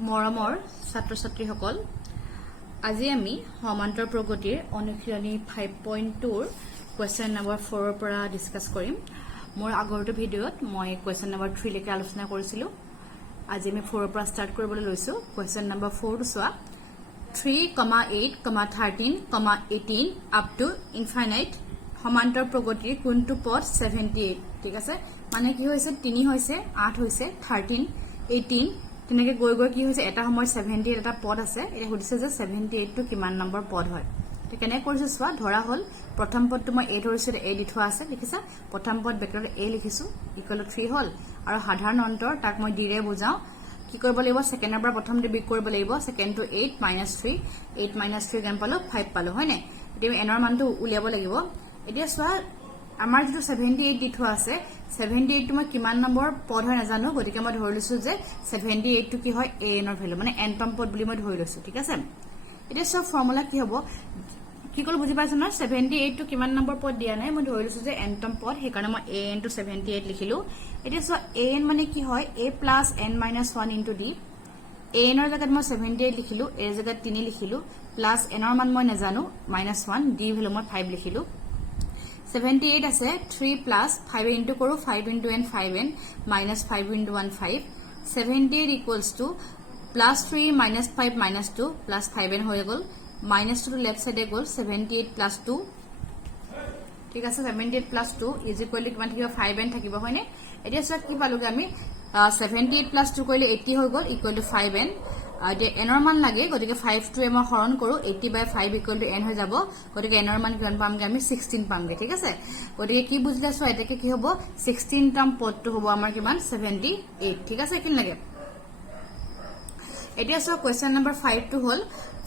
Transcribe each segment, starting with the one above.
মৰমৰ ছাত্ৰ ছাত্ৰীসকল আজি আমি সমান্তৰ প্ৰগতিৰ অনুশীলনী 5.2 ৰ কোৱেশ্চন নম্বৰ 4 ৰ পৰা ডিসকাস কৰিম। মোৰ আগৰটো ভিডিঅ'ত মই কোৱেশ্চন নম্বৰ 3 লৈকে আলোচনা কৰিছিলো। আজি আমি 4 ৰ পৰা ষ্টাৰ্ট কৰিবলৈ লৈছো। কোৱেশ্চন নম্বৰ 4 টো চোৱা 3, 8, 13, 18 up to infinite সমান্তৰ প্ৰগতিৰ কোনটো পদ 78 ঠিক আছে। মানে কি হৈছে 3 হৈছে 8 হৈছে 13 18 তেনেকে গৈ গৈ কি হৈছে এটা সময় 78 এটা পদ আছে। এটা সুধিছে যে 78 টো কিমান নম্বৰ পদ হয়। তো কেনে কৰিছে চোৱা ধৰা হল প্ৰথম পদটো মই a ধৰিছো a দি থোৱা আছে দেখিছা। প্ৰথম পদ ব্ৰেকেটত a লিখিছো ইকুৱেল টু 3 হল আৰু সাধাৰণ অন্তৰ তাক মই d ৰে বুজাও। কি কৰিব লাগিব সেকেন্ডৰ পৰা প্ৰথম দি বিক কৰিব লাগিব। সেকেন্ড টু 8 -3 8 -3 গম পালো 5 পালো হয় নাই। এতিয়া n ৰ মানটো উলিয়াব লাগিব। এতিয়া চোৱা আমাৰ যেটো 78 দি থোৱা আছে 78 টো মই কিমান নম্বৰ পদ হয় নাজানো গতিকে মই ধৰি লৈছো যে 78 টো কি হয় an ৰ ভ্যালু মানে nতম পদ বুলি মই ধৰি লৈছো ঠিক আছে। এতিয়া সব ফৰ্মুলা কি হ'ব কি কল বুজি পাইছ না 78 টো কিমান নম্বৰ পদ দিয়া নাই মই ধৰি লৈছো যে nতম পদ সেই কাৰণে মই an টো 78 লিখিলো। এতিয়া সো an মানে কি হয় a plus n minus 1 into d an ৰ জায়গাত মই 78 লিখিলো a ৰ জায়গাত 3 লিখিলো প্লাস n ৰ মান মই নাজানো -1 d ভ্যালু মই 5 লিখিলো। 78 আছে 3 plus 5 into কৰো 5 into n 5n minus 5 into 1 5 78 equals to plus 3 minus 5 minus 2 plus 5n হৈ গল minus 2 to left side goal 78 plus 2 ঠিক আছে। 78 plus 2 is equal to কিমান থাকিব 5n থাকিব হয়নে। এতিয়া সব কি পালোগে আমি 78 plus 2 কৰিলে 80 হৈ গল equal to 5n। এতিয়া n ৰ মান লাগে গতিকে 5 টো মই হৰণ কৰো 80/5 equal to n হৈ যাব গতিকে n ৰ মান কিমান পামগে আমি 16 পামগে ঠিক আছে। গতিকে কি বুজিলা সো এটাকে কি হ'ব 16 তম পদটো হ'ব আমাৰ কিমান 78 ঠিক আছে। কিন লাগে এতিয়া সো কোৱেশ্চন নম্বৰ 5 টো হল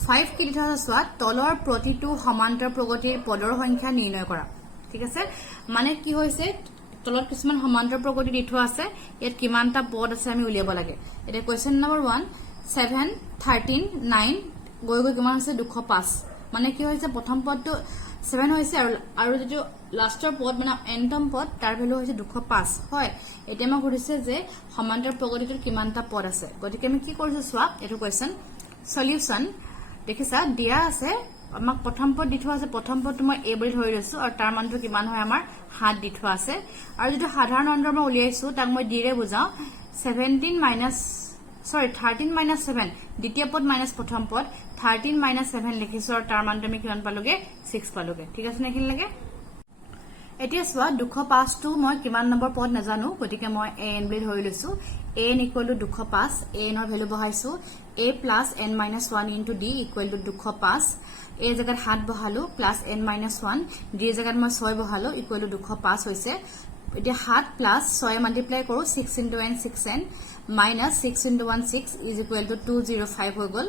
5 কি লিখা আছে চোৱা তলৰ প্ৰতিটো সমান্তৰ প্ৰগতিৰ পদৰ সংখ্যা নিৰ্ণয় কৰা ঠিক আছে। মানে কি হৈছে তলত কিছুমান সমান্তৰ প্ৰগতি দি থোৱা আছে ইয়াত কিমানটা পদ আছে আমি উলিয়াব লাগে। এটা কোৱেশ্চন নম্বৰ 1 7 13 9 গৈ গৈ কিমান আছে 205 মানে কি হৈছে প্ৰথম পদটো 7 হৈছে আৰু যেটো লাষ্টৰ পদ মানে nতম পদ তাৰ ভ্যালু হৈছে 205 হয়। এতিয়া মই সুধিছে যে সমান্তৰ প্ৰগতিটোৰ কিমানটা পদ আছে গতিকে আমি কি কৰিছো চোৱা এটো কোৱেশ্চন সলিউশন দেখিছা দিয়া আছে আমাক প্ৰথম পদ দি থোৱা আছে প্ৰথম পদটো মই a বুলি ধৰি লৈছো আৰু তাৰ মানটো কিমান হয় আমাৰ 7 দি থোৱা আছে আৰু যেটো সাধাৰণ অন্তৰ মই উলিয়াইছো তাক মই d ৰে বুজাও 13 minus 7 দ্বিতীয় পদ মাইনাস প্ৰথম পদ 13 minus 7 লিখিছো আৰু তাৰ মানটো আমি কিমান পালোগে 6 পালোগে ঠিক আছে নেকিন লাগে। এতিয়া চোৱা 205 টো মই কিমান নম্বৰ পদ নাজানো গতিকে মই an বুলি ধৰি লৈছো an equal to 205 an ৰ value বহাইছো a plus n minus 1 into d equal to 205 a জায়গাত 7 বহালো plus n minus 1 d জায়গাত মই 6 বহালো equal to 205 হৈছে। এতিয়া 7 plus 6 মাল্টিপ্লাই কৰো 6 into n 6n minus 6 into 1 6 is equal to 205 হৈ গল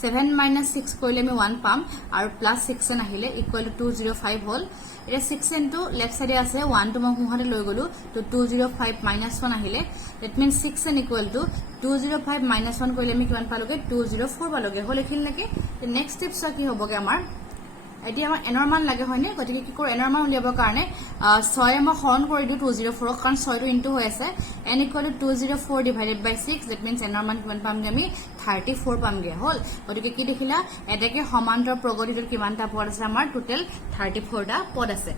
7 minus 6 কৰিলে আমি 1 পাম আৰু plus 6n আহিলে equal to 205 হল। এটা 6n টো লেফট সাইডে আছে 1 টো মই হুহাতে লৈ গলো তো 205 minus 1 আহিলে that means 6n equal to 205 minus 1 কৰিলে আমি কিমান পালোগে 204 পালোগে হল এখিন লাগে। নেক্সট স্টেপ কি হ'বগে আমাৰ এতিয়া আমাৰ n ৰ মান লাগে হয়নে গতিকে কি কৰো n ৰ মান উলিয়াবৰ কাৰণে 6 মই হৰণ কৰি দিও 204 কাৰণ 6 টো ইনটু হৈ আছে n equal to 204 divided by 6 that means n ৰ মান কিমান পামগে আমি 34 পামগে হল। গতিকে কি দেখিলা এটাকে সমান্তৰ প্ৰগতিটোৰ কিমানটা পদ আছে আমাৰ টোটাল 34 টা পদ আছে।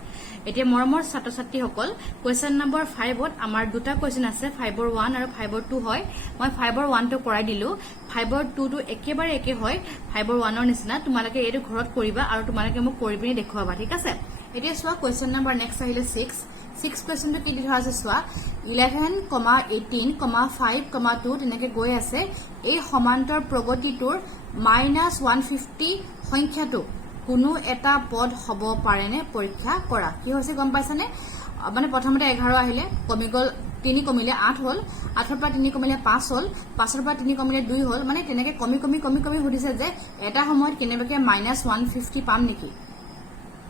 এতিয়া মৰমৰ ছাত্ৰ ছাত্ৰী সকল কোৱেশ্চন নম্বৰ 5 ত আমাৰ দুটা কোৱেশ্চন আছে 5 ৰ 1 আৰু 5 ৰ 2 হয়। মই 5 ৰ 1 টো কৰাই দিলো 5 ৰ 2 টো একেবাৰে একে হয় 5 ৰ 1 ৰ নিচিনা তোমালোকে এটো ঘৰত কৰিবা আৰু তোমালোকে মোক কৰি পিনি দেখুৱাবা ঠিক আছে। এতিয়া চোৱা কোৱেশ্চন নম্বৰ নেক্সট আহিলে 6 কোৱেশ্চনটো কি লিখা আছে চোৱা 11, 18, 5, 2 তেনেকে গৈ আছে এই সমান্তৰ প্ৰগতিটোৰ -150 সংখ্যাটো কোনো এটা পদ হ'ব পাৰেনে পৰীক্ষা কৰা। কি হৈছে গম পাইছানে মানে প্ৰথমতে 11 আহিলে কমি গল 3 কমিলে 8 হল 8 ৰ পৰা 3 কমিলে 5 হল 5 ৰ পৰা 3 কমিলে 2 হল মানে তেনেকে কমি সুধিছে যে এটা সময়ত কেনেবাকে -150 পাম নেকি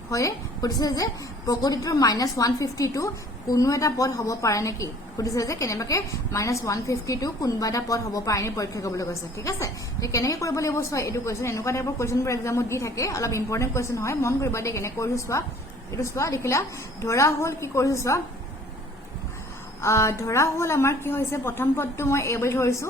হয় সুধিছে যে প্ৰগতিটোৰ -150 টো কোনো এটা পদ হ'ব পাৰে নেকি সুধিছে যে কেনেবাকে -150 টো কোনবা এটা পদ হ'ব পাৰে নে পৰীক্ষা কৰিবলৈ কৈছে ঠিক আছে। এই কেনেকে কৰিব লাগিব চোৱা এটো কোৱেশ্চন এনেকুৱা টাইপৰ কোৱেশ্চনবোৰ এক্সামত দি থাকে অলপ ইম্পৰ্টেন্ট কোৱেশ্চন হয় মন কৰিবা দে কেনে কৰিছো চোৱা এটো চোৱা দেখিলা ধৰা হল কি কৰিছো চোৱা ধৰা হল আমাৰ কি হৈছে প্ৰথম পদটো মই a বুলি ধৰিছো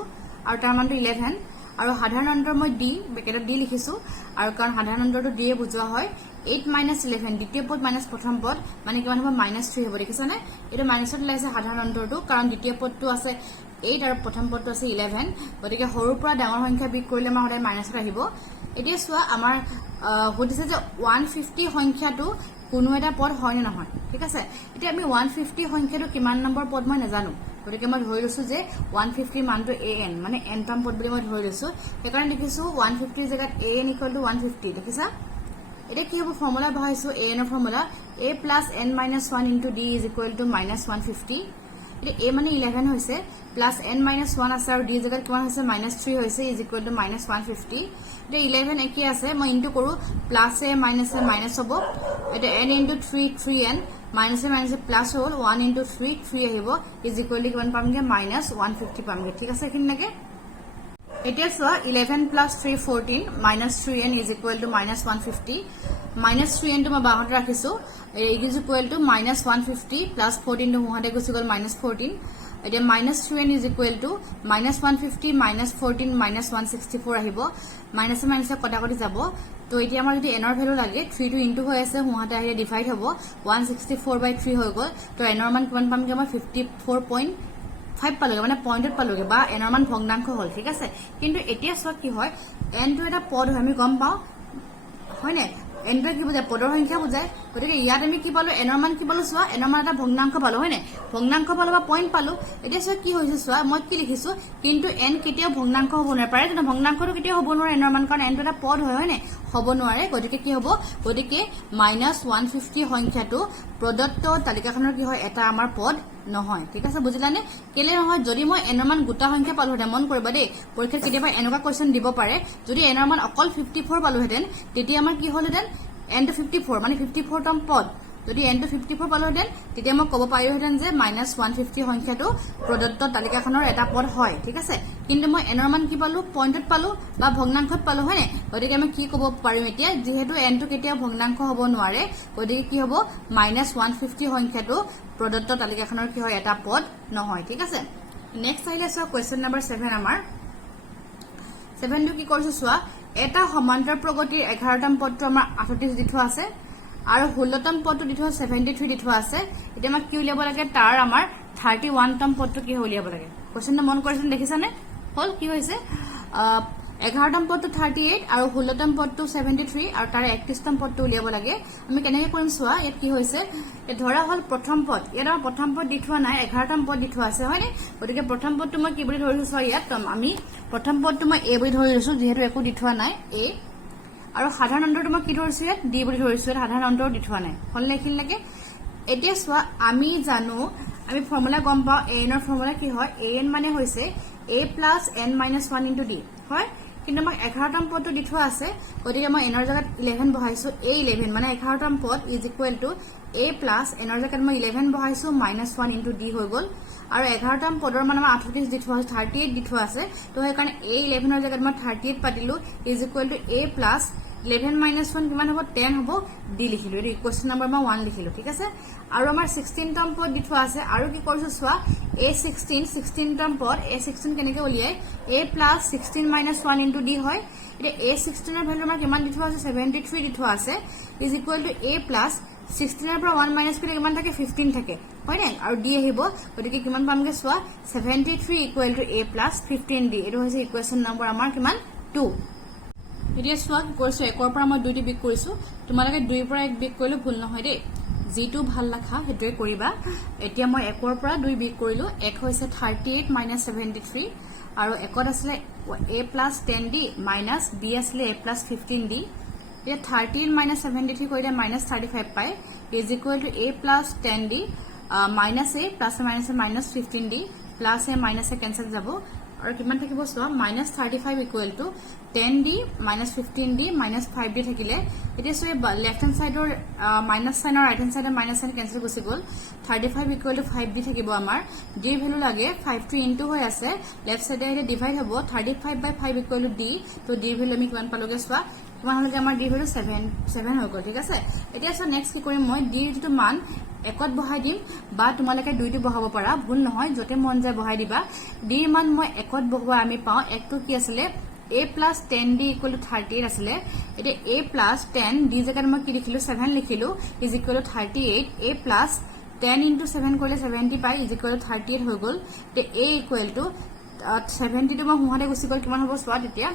আৰু তাৰ মানটো 11 আৰু সাধাৰণ অন্তৰ মই d ব্ৰেকেটত d লিখিছো আৰু কাৰণ সাধাৰণ অন্তৰটো d এ বুজোৱা হয় 8 - 11 দ্বিতীয় পদ মাইনাস প্ৰথম পদ মানে কিমান হ'ব -3 হ'ব দেখিছানে এটা মাইনাসত লাইছে সাধাৰণ অন্তৰটো কাৰণ দ্বিতীয় পদটো আছে 8 আৰু প্ৰথম পদটো আছে 11 গতিকে সৰুৰ পৰা ডাঙৰ সংখ্যা বিয়োগ কৰিলে আমাৰ সদায় মাইনাসত আহিব এতিয়া চোৱা আমাৰ হদিছে যে 150 সংখ্যাটো কোনো এটা পদ হয় নে নহয় ঠিক আছে এতিয়া আমি 150 সংখ্যাটো কিমান নম্বৰ পদ মই নাজানো গতিকে মই ধৰি লৈছো যে 150 মানটো an মানে n তম পদ বুলি মই ধৰি লৈছো সেইকাৰণে লিখিছো 150 জেগাত an = 150 দেখিছা এটা কি হ'ব ফৰ্মুলা বহাইছো an ৰ ফৰ্মুলা a + n - 1 * d = -150 এটা a মানে 11 হৈছে প্লাস n - 1 আছে আৰু d জেগাত কিমান হৈছে -3 হৈছে = -150 এটা 11 একি আছে মই ইনটু কৰো plus a minus a minus হ'ব এটা n * 3 3n minus a minus plus হ'ল 1 * 3 3 আহিব = কিমান পামগে -150 পামগে ঠিক আছে এখিনি লাগে এতিয়া চোৱা 11 + 3 14 -3n = -150 -3n টো মই বাহত ৰাখিছো = -150 + 14 টো হুহাতে গুছি গল -14 এতিয়া -3n = -150 -14 -164 আহিব মাইনাস মাইনাস কটাকটি যাব তো এতিয়া আমাৰ যদি n ৰ ভ্যালু লাগে 3 টো ইনটু হৈ আছে হুহাতে আহিলে ডিভাইড হ'ব 164/3 হৈ গল তো n ৰ মান কিমান পামগে মই 54.5 পালোগে মানে পইণ্টত পালোগে বা n ৰ মান ভগ্নাংশ হল ঠিক আছে কিন্তু এতিয়া সব কি হয় n টো এটা পদ হয় আমি গম পাও হয় নে n টো কি বুজায় পদৰ সংখ্যা বুজায় গতিকে ইয়াত আমি কি পালো n ৰ মান কি পালো চোৱা n ৰ মান এটা ভগ্নাংশ পালো হয় নে ভগ্নাংশ পালো বা পইণ্ট পালো এতিয়া সব কি হৈছে চোৱা মই কি লিখিছো কিন্তু n কেতিয়াও ভগ্নাংশ হ'ব নোৱাৰে পাৰে কিন্তু ভগ্নাংশটো কেতিয়াও হ'ব নোৱাৰে n ৰ মান কাৰণ n টো এটা পদ হয় নে হ'ব নোৱাৰে গতিকে কি হ'ব গতিকে -150 সংখ্যাটো প্ৰদত্ত তালিকাখনৰ কি হয় এটা আমাৰ পদ নহয় ঠিক আছে বুজিলানে কেলে নহয় যদি মই n ৰ মান গোটা সংখ্যা পালো হেতেন মন কৰিবা দেই পৰীক্ষাত কেতিয়াবা এনেকুৱা কোৱেশ্চন দিব পাৰে যদি n ৰ মান অকল 54 পালো হেতেন তেতিয়া আমাৰ কি হ'ল হেতেন n to 54 মানে 54 তম পদ যদি n to 54 পালো হেতেন তেতিয়া মই ক'ব পাৰিলো হেতেন যে -150 সংখ্যাটো প্ৰদত্ত তালিকাখনৰ এটা পদ হয় ঠিক আছে কিন্তু মই n ৰ মান কি পালো পইণ্টত পালো বা ভগ্নাংশত পালো হয়নে গতিকে আমি কি ক'ব পাৰিম এতিয়া যেহেতু n টো কেতিয়া ভগ্নাংশ হ'ব নোৱাৰে গতিকে কি হ'ব -150 সংখ্যাটো প্ৰদত্ত তালিকাখনৰ কি হয় এটা পদ নহয় ঠিক আছে নেক্সট আহিলে চোৱা কোৱেশ্চন নম্বৰ 7 আমাৰ 7 টো কি কৰিছো চোৱা এটা সমান্তৰাল প্ৰগতিৰ 11তম পদটো আমাৰ 38 দি থোৱা আছে আৰু 16তম পদটো দি থোৱা 73 দি থোৱা আছে এতিয়া আমাক কি উলিয়াব লাগে তাৰ আমাৰ 31তম পদটো কি উলিয়াব লাগে কোৱেশ্চনটো মন কৰিছেন দেখিছানে হল কি হৈছে 11তম পদটো 38 আৰু 16তম পদটো 73 আৰু তাৰ 31তম পদটো উলিয়াব লাগে আমি কেনেকৈ কৰিম চোৱা ইয়াত কি হৈছে ধৰা হল প্ৰথম পদ ইয়াত প্ৰথম পদ দি থোৱা নাই 11তম পদ দি থোৱা আছে হয়নে গতিকে প্ৰথম পদটো মই কি বুলি ধৰিছো চোৱা ইয়াত আমি প্ৰথম পদটো মই a বুলি ধৰিছো যেহেতু একো দি থোৱা নাই a আৰু সাধাৰণ অন্তৰটো মই কি ধৰিছো ইয়াত d বুলি ধৰিছো ইয়াত সাধাৰণ অন্তৰ দি থোৱা নাই হল লেখিন লাগে এতিয়া চোৱা আমি জানো আমি ফৰ্মুলা গম পাও an ৰ ফৰ্মুলা কি হয় an মানে হৈছে a + n - 1 * d হয় কিন্তু আমাক 11তম পদটো দি থোৱা আছে গতিকে মই n ৰ জায়গাত 11 বহাইছো a11 মানে 11তম পদ = a + n ৰ জায়গাত মই 11 বহাইছো -1 * d হৈ গল আৰু 11তম পদৰ মানে 38 দি থোৱা আছে 38 দি থোৱা আছে তো সেই কাৰণে a11 ৰ জায়গাত মই 38 পাতিলো = a + 11 - 1 কিমান হ'ব 10 হ'ব d লিখিলো এই কোৱেশ্চন নম্বৰ মই 1 লিখিলো ঠিক আছে আৰু আমাৰ 16তম পদ দি থোৱা আছে আৰু কি কৰিছো চোৱা a16 16তম পদ a16 কেনেকৈ উলিয়াই a + 16 - 1 * d হয় এটা a16 ৰ ভ্যালু আমাৰ কিমান দি থোৱা আছে 73 দি থোৱা আছে = a + 16 ৰ পৰা 1 মাইনাস কৰিলে কিমান থাকে 15 থাকে হয় নে আৰু d আহিব গতিকে কিমান পামগে চোৱা 73 = a + 15d এটো হৈছে ইকুৱেশ্যন নম্বৰ আমাৰ কিমান 2 এতিয়া চোৱা কি কৰিছো 1 ৰ পৰা মই 2 টি বিক কৰিছো তোমালোকে 2 ৰ পৰা 1 বিক কৰিলে ভুল নহয় দেই যেটো ভাল লাগা হেটোৱে কৰিবা এতিয়া মই 1 ৰ পৰা 2 বিক কৰিলো 1 হৈছে 38 - 73 আৰু 1ত আছিল a + 10d - b আছিল a + 15d ये 13 - 73 কৰিলে -35 পায় = a + 10d -a + -15d + a - cancel যাব আৰু কিমান থাকিব চোৱা -35 = 10d - 15d - 5d থাকিলে এতিয়া সো লেফট হ্যান্ড সাইডৰ মাইনাস সাইন আৰু ৰাইট হ্যান্ড সাইডৰ মাইনাস সাইন কেনসেল গুছি গল 35 = 5d থাকিব আমাৰ d ভ্যালু লাগে 5 টো ইনটু হৈ আছে লেফট সাইডে আহিলে ডিভাইড হ'ব 35/5 = d তো d ভ্যালু আমি কিমান পালোগে চোৱা কিমান হলগে আমাৰ d ভ্যালু 7 হৈ গল ঠিক আছে এতিয়া সো নেক্সট কি কৰিম মই d যেটো মান 1ত বহাই দিম বা তোমালোকে 2 টো বহাব পাৰা ভুল নহয় যতে মন যায় বহাই দিবা d মান মই 1ত বহোৱা আমি পাও 1 টো কি আছিল a plus 10d equal to 38 আসলে এটা a plus 10 d জায়গাত মই কি লিখিলো 7 লিখিলো is equal to 38 a plus 10 into 7 কৰিলে 70 পাই is equal to 38 হৈ গল তে a equal to 70 টো মই হুহাতে গুছি গল কিমান হ'ব সোৱা তেতিয়া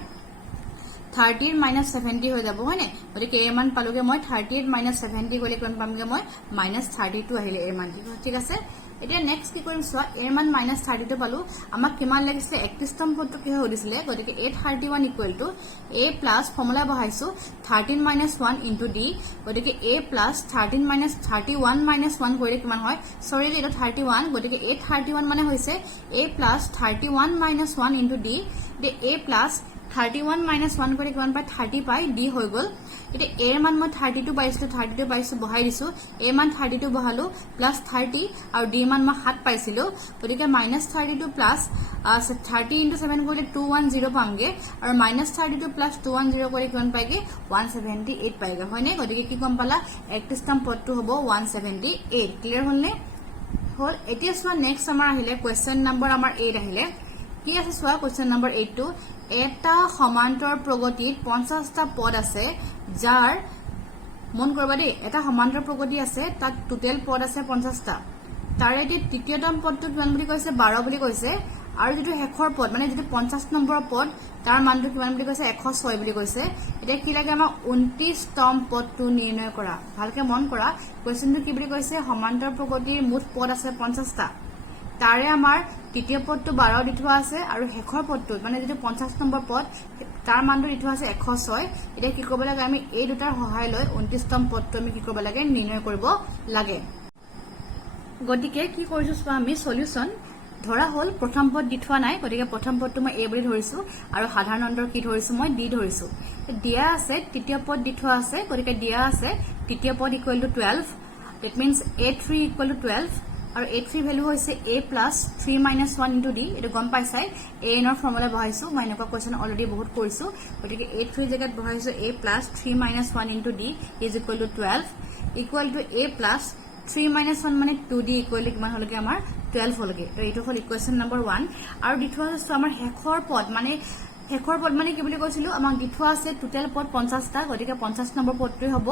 30 minus 70 হৈ যাব হয়নে গতিকে a মান পালোগে মই 38 minus 70 কৰিলে কিমান পামগে মই minus 32 আহিলে a মান ঠিক আছে এতিয়া নেক্সট কি কৰিম সোৱা a মান minus 32 পালো আমাক কিমান লাগিছিলে 31 তম পদটো কি হৈ দিছিলে গতিকে 831 equal to a plus formula বহাইছো 13 minus 1 into d গতিকে a plus 13 minus 31 minus 1 কৰিলে কিমান হয় সৰি এটা 31 গতিকে 831 মানে হৈছে a plus 31 minus 1 into d the a plus 31 minus 1 করে কিমান পাই 30 পাই d হৈ গল এটা a এর মান মই 32 পাইছো বহাই দিছো a মান 32 বহালো প্লাস 30 আর d মান মই 7 পাইছিলো গতিকে -32 প্লাস 30 into 7 কৰিলে 210 পামগে আৰ -32 প্লাস 210 কৰি কিমান পাইগে 178 পাইগে হয়নে গতিকে কি কম পালা 31 তম পদটো হ'ব 178 ক্লিয়ার হলনে হল এতিয়া সোয়া নেক্সট আমাৰ আহিলে কোৱেশ্চন নম্বৰ আমাৰ 8 আহিলে কি আছে সোয়া কোৱেশ্চন নম্বৰ 8 টো এটা সমান্তৰ প্ৰগতিত 50টা পদ আছে যাৰ মন কৰবা দেই এটা সমান্তৰ প্ৰগতি আছে তাত টোটাল পদ আছে 50টা তাৰে তৃতীয়তম পদটো কিমান বুলি কৈছে 12 বুলি কৈছে আৰু যেটো হেখৰ পদ মানে যেটো 50 নম্বৰ পদ তাৰ মানটো কিমান বুলি কৈছে 106 বুলি কৈছে এটা কি লাগে আমাৰ 29তম পদটো নিৰ্ণয় কৰা ভালকে মন কৰা কোৱেশ্চনটো কি বুলি কৈছে সমান্তৰ প্ৰগতিৰ মুঠ পদ আছে 50টা তাৰে আমাৰ তৃতীয় পদটো 12 দি থোৱা আছে আৰু হেখৰ পদটো মানে যেটো 50 নম্বৰ পদ তাৰ মানটো দি থোৱা আছে 106 এটা কি কৰিব লাগে আমি এই দুটাৰ সহায় লৈ 29তম পদটো আমি কি কৰিব লাগে নিৰ্ণয় কৰিব লাগে গতিকে কি কৰিছো চোৱা আমি সলিউশন ধৰা হল প্ৰথম পদ দি থোৱা নাই গতিকে প্ৰথম পদটো মই a বুলি ধৰিছো আৰু সাধাৰণ অন্তৰ কি ধৰিছো মই d ধৰিছো দিয়া আছে তৃতীয় পদ দি থোৱা আছে গতিকে দিয়া আছে তৃতীয় পদ equal to 12 it means a3 equal to 12 আৰু a3 ভ্যালু হৈছে a plus 3 minus 1 into d এটো গম পাইছাই a নৰ ফৰ্মুলা বহাইছো মই এনেকুৱা কোৱেশ্চন অলৰেডি বহুত কৰিছো গতিকে a3 জায়গাত বহাইছো a plus 3 minus 1 into d is equal to 12 equal to a plus 3 minus 1 মানে 2d equal to কিমান হলগে আমাৰ 12 হলগে তো এইটো হল ইকুৱেশ্চন নম্বৰ 1 আৰু দিঠোৱা আছে আমাৰ হেখৰ পদ মানে কি বুলি কৈছিলো আমাক দিঠোৱা আছে টোটাল পদ 50টা গতিকে 50 নম্বৰ পদটোই হ'ব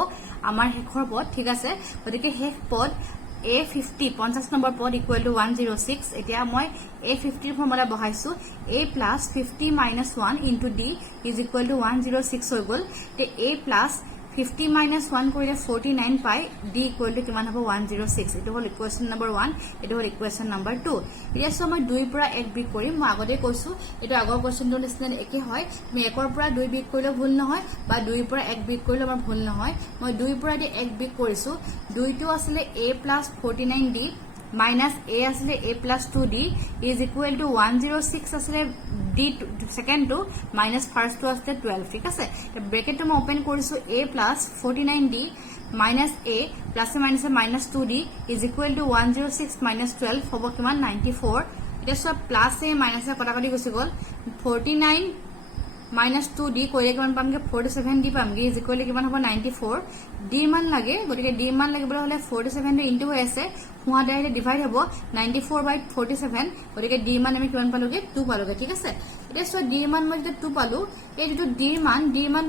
আমাৰ হেখৰ পদ ঠিক আছে গতিকে হেখ পদ A50 50 নম্বৰ পদ ইকুৱেল টু 106 এতিয়া মই A50 ৰ ফৰ্মুলা বহাইছো A plus 50 minus 1 into D is equal to 106 হৈ গল তে A plus 50 minus 1 কৰিলে 49 পাই D equal to কিমান হ'ব 106 এটো হল ইকুৱেশ্চন নম্বৰ 1 এটো হল ইকুৱেশ্চন নম্বৰ 2 এতিয়া সো মই 2 পৰা 1 বিগ কৰিম মই আগতে কৈছো এটো আগৰ কোৱেশ্চনটো নিচিনা একে হয় মই 1 পৰা 2 বিগ কৰিলে ভুল নহয় বা 2 পৰা 1 বিগ কৰিলে আমাৰ ভুল নহয় মই 2 পৰা 1 বিগ কৰিছো 2 টো আসলে A plus 49D minus A আসলে A plus 2D is equal to 106 আসলে D second to minus first to আসলে 12 ঠিক আছে ব্র্যাকেট মই ওপেন কৰিছো A plus 49D minus A plus minus minus 2D is equal to 106 minus 12 হ'ব কিমান 94 এটা সব প্লাস A minus A কটাকটি গুছি গল 49 minus 2D কৰিলে কিমান পামগে 47D পামগে is equal to কিমান হ'ব 94 D মান লাগে গতিকে D মান লাগিবলৈ হলে 47 টো ইনটু হৈ আছে হুৱাতে ডিভাইড হ'ব 94 by 47 গতিকে D মান আমি কিমান পালোগে 2 পালোগে ঠিক আছে এটা সো D মান মই যেটা 2 পালো এই যেটো D মান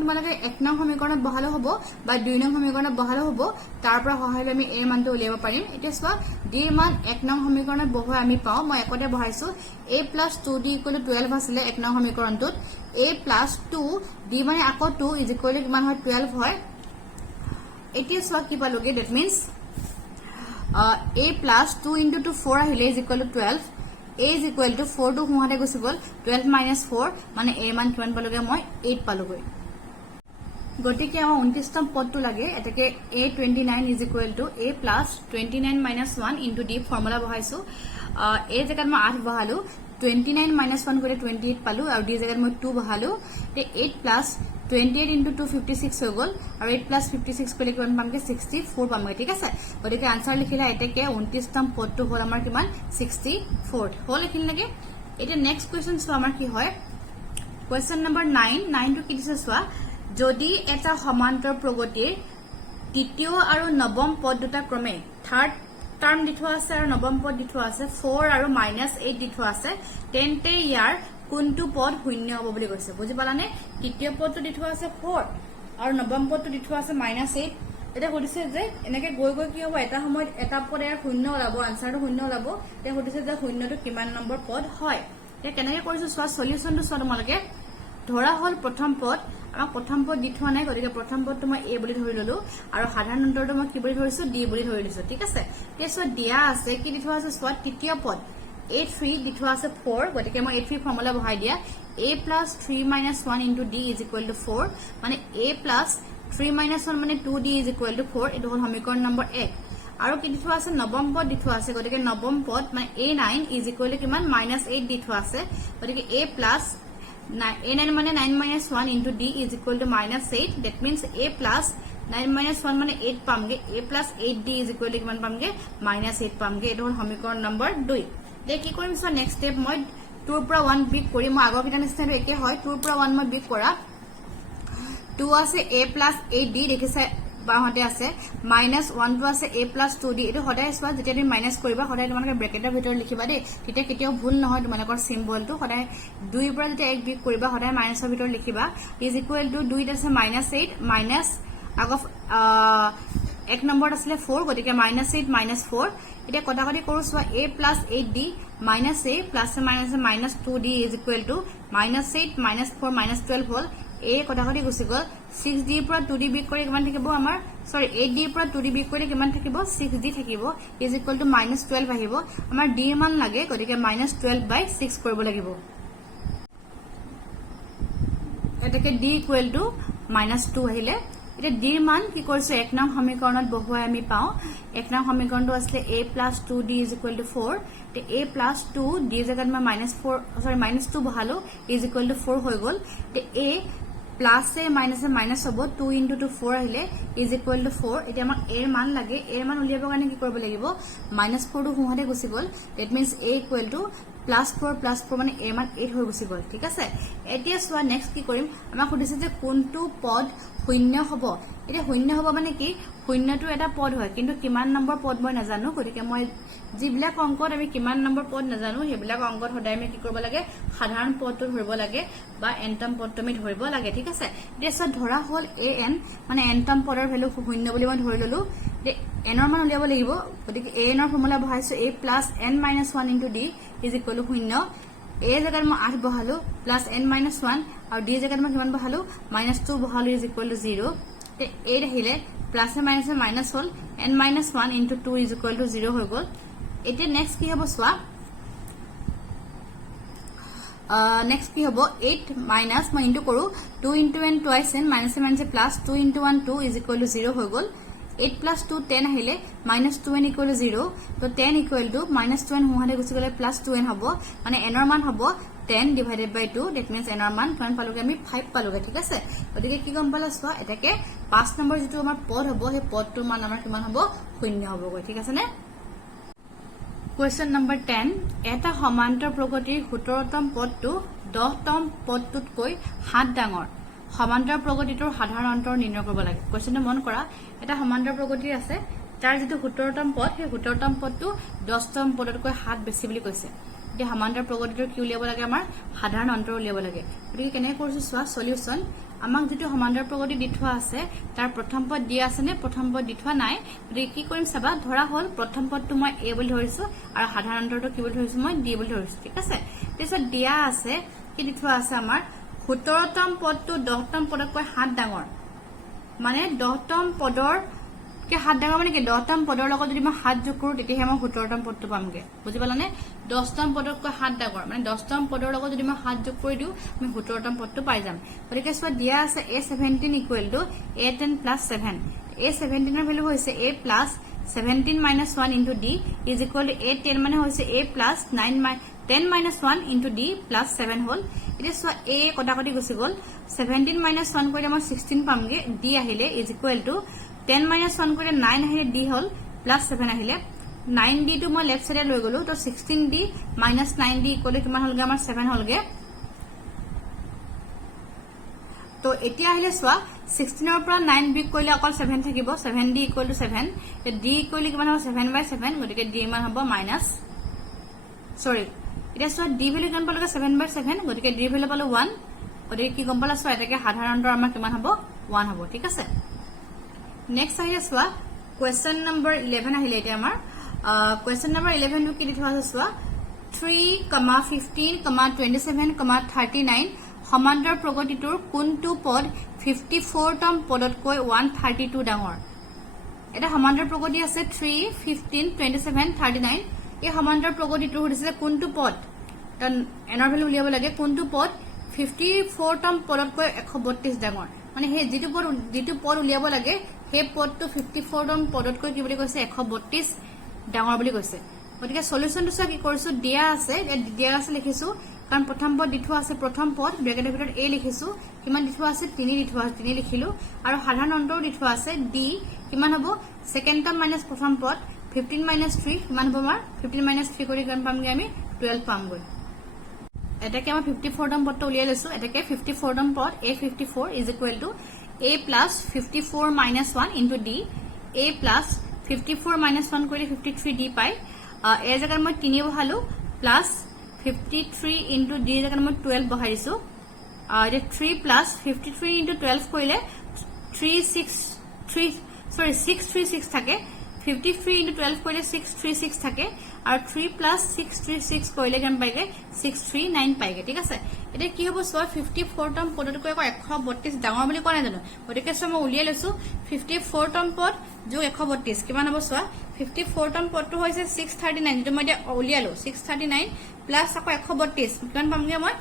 তোমালোকে 1 নং সমীকৰণত বহালো হ'ব বা 2 নং সমীকৰণত বহালো হ'ব তাৰ পৰা সহায় লৈ আমি A মানটো উলিয়াব পাৰিম এটা সো D মান 1 নং সমীকৰণত বহাই আমি পাও মই একতে বহাইছো A plus 2D equal to 12 আছিল 1 নং সমীকৰণটোত A plus 2 D মানে আকৌ 2 is equal to কিমান হয় 12 হয় এতিয়া সো কি পালোগে that means A plus 2 into 2 4 আহিলে is equal to 12 A is equal to 4 to হুহাতে গুছি গল 12 minus 4 মানে A মান কিমান পালোগে মই 8 পালোগৈ গতিকে আমাৰ 29তম পদটো লাগে এটাকে A29 is equal to A plus 29 minus 1 into D formula বহাইছো A জায়গাত মই 8 বহালো 29 minus 1 কৰে 28 পালো আৰু D জায়গাত মই 2 বহালো তে 8 plus 28 into 2 56 হৈ গল আৰু 8 plus 56 কৰিলে কিমান পামগে 64 পামগে ঠিক আছে গতিকে আনসাৰ লিখিলা এটাকে 29তম পদটো হল আমাৰ কিমান 64 হল লিখিন লাগে এটা নেক্সট কোৱেশ্চন সো আমাৰ কি হয় কোৱেশ্চন নম্বৰ 9 টো কি দিছে সোৱা যদি এটা সমান্তৰ প্ৰগতিৰ তৃতীয় আৰু নৱম পদ দুটা ক্ৰমে থাৰ্ড টাৰ্ম দি থোৱা আছে আৰু নৱম পদ দি থোৱা আছে 4 আৰু -8 দি থোৱা আছে তেন্তে ইয়াৰ কোনটো পদ শূন্য হ'ব বুলি কৈছে বুজি পালানে তৃতীয় পদটো দি থোৱা আছে 4 আৰু নৱম পদটো দি থোৱা আছে -8 এটা সুধিছে যে এনেকে গৈ গৈ কি হ'ব এটা সময়ত এটা পদ ইয়াৰ শূন্য ওলাব আনসাৰটো শূন্য ওলাব এটা সুধিছে যে শূন্যটো কিমান নম্বৰ পদ হয় এটা কেনেকৈ কৰিছো চোৱা সলিউশনটো চোৱা তোমালোকে ধৰা হল প্ৰথম পদ আমাক প্ৰথম পদ দি থোৱা নাই গতিকে প্ৰথম পদটো মই a বুলি ধৰি ললো আৰু সাধাৰণ অন্তৰটো মই কি বুলি ধৰিছো d বুলি ধৰি লৈছো ঠিক আছে তেছো দিয়া আছে কি দি থোৱা আছে চোৱা তৃতীয় পদ a3 দি থোৱা আছে 4 গতিকে মই a3 ফৰ্মুলা বহাই দিয়া a plus 3 minus 1 into d is equal to 4 মানে a plus 3 minus 1 মানে 2d is equal to 4 এটো হল সমীকৰণ নম্বৰ 1 আৰু কি দি থোৱা আছে নৱম পদ দি থোৱা আছে গতিকে নৱম পদ মানে a9 is equal to কিমান -8 দি থোৱা আছে গতিকে a plus a9 মানে 9 minus 1 into d is equal to -8 that means a plus 9 minus 1 মানে 8 পামগে a plus 8d is equal to কিমান পামগে -8 পামগে এটো হল সমীকৰণ নম্বৰ 2 দে কি কৰিম সো নেক্সট স্টেপ মই 2 পৰা 1 বিগ কৰি মই আগৰ কিটা নিচিনা একে হয় 2 পৰা 1 মই বিগ কৰা 2 আছে a plus 8d দেখিছে বাহতে আছে -1 টো আছে a plus 2d এটো হদাই সোৱা যেতিয়া তুমি মাইনাস কৰিবা হদাই তোমালোকে ব্ৰেকেটৰ ভিতৰত লিখিবা দে তেতিয়া কেতিয়াও ভুল নহয় তোমালোকৰ সিম্বলটো হদাই 2 পৰা যেতিয়া 1 বিগ কৰিবা হদাই মাইনাসৰ ভিতৰত লিখিবা is equal to 2 আছে -8 মাইনাস আগৰ 1 নম্বৰ আছিল 4 গতিকে -8 -4 এতিয়া কটাকটি কৰো সোৱা a plus 8d minus a plus minus 2d is equal to -8 -4 -12 hall a কটাকটি গুছি গল 6d পৰা 2d বিগ কৰি কিমান থাকিব আমাৰ সৰি 8d পৰা 2d বিগ কৰি কিমান থাকিব 6d থাকিব is equal to -12 আহিব আমাৰ d মান লাগে গতিকে -12/6 কৰিব লাগিব এটাকে d equal to -2 আহিলে এটা d মান কি কৰিছে এক নং সমীকৰণত বহুৱাই আমি পাও এক নং সমীকৰণটো আছে a plus 2d is equal to 4 তে a plus 2 d জাগাত মই -2 বহালো is equal to 4 হৈ গল তে a plus a minus হ'ব 2 into 2 4 আহিলে is equal to 4 এতিয়া আমাক a মান লাগে a মান উলিয়াবৰ কাৰণে কি কৰিব লাগিব -4 টো হুহাতে গুছি গল that means a equal to +4 মানে a মান 8 হৈ গুছি গল ঠিক আছে এতিয়া সোৱা নেক্সট কি কৰিম আমাক সুধিছে যে কোনটো পদ শূন্য হ'ব এটা শূন্য হ'ব মানে কি শূন্যটো এটা পদ হয় কিন্তু কিমান নম্বৰ পদ মই নাজানো গতিকে মই জিবিলাক অংকত আমি কিমান নম্বৰ পদ নাজানো হেবিলাক অংকত হদাই আমি কি কৰিব লাগে সাধাৰণ পদটো ধৰিব লাগে বা এনটম পদটো আমি ধৰিব লাগে ঠিক আছে এতিয়া ধৰা হল an মানে এনটম পদৰ ভ্যালু শূন্য বুলি মই ধৰি ললো n ৰ মান উলিয়াব লাগিব গতিকে an ৰ ফৰ্মুলা বহাইছো a plus n minus 1 into d is equal to 0 a জাগাত মই 8 বহালো plus n minus 1 আৰু d জাগাত মই কিমান বহালো -2 বহালো is equal to 0 তে a আহিলে plus minus hall n minus 1 into 2 is equal to 0 হৈ গল এতিয়া নেক্সট কি হ'ব সোৱা নেক্সট কি হ'ব 8 minus মই ইনটু কৰো 2 into n twice n minus plus 2 into 1 2 is equal to 0 হৈ গল 8 plus 2 10 আহিলে -2n equal to 0 তো 10 equal to -2n হুহাতে গুছি গলে +2n হ'ব মানে n ৰ মান হ'ব 10 divided by 2 that means n ৰ মান কিমান পালোগে আমি 5 পালোগে ঠিক আছে গতিকে কি গম পালা সোৱা এটাকে 5 নম্বৰ যেটো আমাৰ পদ হ'ব সেই পদটোৰ মান আমাৰ কিমান হ'ব শূন্য হ'বগৈ ঠিক আছে নে Question number 10 এটা সমান্তৰ প্ৰগতিৰ 17তম পদটো 10তম পদটোতকৈ 7 ডাঙৰ সমান্তৰ প্ৰগতিটোৰ সাধাৰণ অন্তৰ নিৰ্ণয় কৰিব লাগে কোৱেশ্চনটো মন কৰা এটা সমান্তৰ প্ৰগতি আছে তাৰ যেটো 17তম পদ সেই 17তম পদটো 10তম পদতকৈ 7 বেছি বুলি কৈছে এতিয়া সমান্তৰ প্ৰগতিটোৰ কি উলিয়াব লাগে আমাৰ সাধাৰণ অন্তৰ উলিয়াব লাগে গতিকে কেনে কৰিছো সোৱা সলিউশন আমাক যেটো সমান্তৰ প্ৰগতি দি থোৱা আছে তাৰ প্ৰথম পদ দিয়া আছে নে প্ৰথম পদ দি থোৱা নাই গতিকে কি কৰিম চাবা ধৰা হল প্ৰথম পদটো মই a বুলি ধৰিছো আৰু সাধাৰণ অন্তৰটো কি বুলি ধৰিছো মই d বুলি ধৰিছো ঠিক আছে তেছত দিয়া আছে কি দি থোৱা আছে আমাৰ 17তম পদটো 10তম পদতকৈ 7 ডাঙৰ মানে 10তম পদৰ কে 7 ডাঙৰ মানে কি 10তম পদৰ লগত যদি মই 7 যোগ কৰো তেতিয়া মই 17তম পদটো পামগে বুজি পালানে 10তম পদতকৈ 7 ডাঙৰ মানে 10তম পদৰ লগত যদি মই 7 যোগ কৰি দিও আমি 17তম পদটো পাই যাম গতিকে সোৱা দিয়া আছে a17 equal to a10 plus 7 a17 ৰ ভ্যালু হৈছে a plus 17 minus 1 into d is equal to a10 মানে হৈছে a plus 10 minus 1 into d plus 7 হল এতিয়া সোৱা a কটাকটি গুছি গল 17 minus 1 কৰিলে মই 16 পামগে d আহিলে is equal to 10 minus 1 কৰিলে 9 আহিলে d হল plus 7 আহিলে 9d টো মই লেফট সাইডে লৈ গলো তো 16d minus 9d ইকুৱেল কিমান হলগে আমাৰ 7 হলগে তো এতিয়া আহিলে সোৱা 16 ৰ পৰা 9 বিগ কৰিলে অকল 7 থাকিব 7d equal to 7 d equal কিমান হ'ব 7/7 গতিকে d মান হ'ব এটা চোৱা ডি ভ্যালু কিমান পালোগে 7/7 গতিকে ডি ভ্যালু পালো 1 গতিকে কি গম পালা চোৱা এটাকে সাধাৰণ অন্তৰ আমাৰ কিমান হ'ব 1 হ'ব ঠিক আছে নেক্সট আহি চোৱা কোৱেশ্চন নম্বৰ 11 আহিলে এটা আমাৰ কোৱেশ্চন নম্বৰ 11 টো কি লিখা আছে চোৱা 3,15,27,39 সমান্তৰ প্ৰগতিটোৰ কোনটো পদ 54 তম পদতকৈ 132 ডাঙৰ এটা সমান্তৰ প্ৰগতি আছে 3, 15, 27, 39 এই সমান্তৰ প্ৰগতিটো হৈছে কোনটো পদ তাৰ এনৰ ভ্যালু উলিয়াব লাগে কোনটো পদ 54 তম পদতকৈ 132 ডাঙৰ মানে হে যেটো পদ উলিয়াব লাগে হে পদটো 54 তম পদতকৈ কি বুলি কৈছে 132 ডাঙৰ বুলি কৈছে গতিকে সলিউশনটো কি কৰিছো দিয়া আছে লিখিছো কাৰণ প্ৰথম পদ দি থোৱা আছে প্ৰথম পদ ব্ৰেকেটৰ ভিতৰত a লিখিছো কিমান দি থোৱা আছে 3 দি থোৱা আছে 3 লিখিলো আৰু সাধাৰণ অন্তৰ দি থোৱা আছে d কিমান হ'ব সেকেন্ড টাৰ্ম মাইনাস প্ৰথম পদ 15 - 3 কিমান হ'ব আমাৰ 15 - 3 কৰি কিমান পামগে আমি 12 পামগৈ এটাকে আমাৰ 54 তম পদটো উলিয়াই লৈছো এটাকে 54 তম পদ a54 = a + 54 - 1 * d a + 54 - 1 কৰিলে 53 d পাই a জাগাত মই 3 বহালো প্লাস 53 * d জাগাত মই 12 বহাইছো আৰু 3 + 53 * 12 কৰিলে 636 থাকে 53 * 12 কৰিলে 636 থাকে আৰু 3 + 636 কৰিলে কিমান পাইগে 639 পাইগে ঠিক আছে এটা কি হ'ব সো 54 তম পদতকৈ 132 ডাঙৰ বুলি কোৱা নাই জানো গতিকে সো মই উলিয়াই লৈছো 54 তম পদ যোগ 132 কিমান হ'ব সো 54 তম পদটো হৈছে 639 যেটো মই উলিয়ালো 639 প্লাস আকৌ 132 কিমান পামগে মই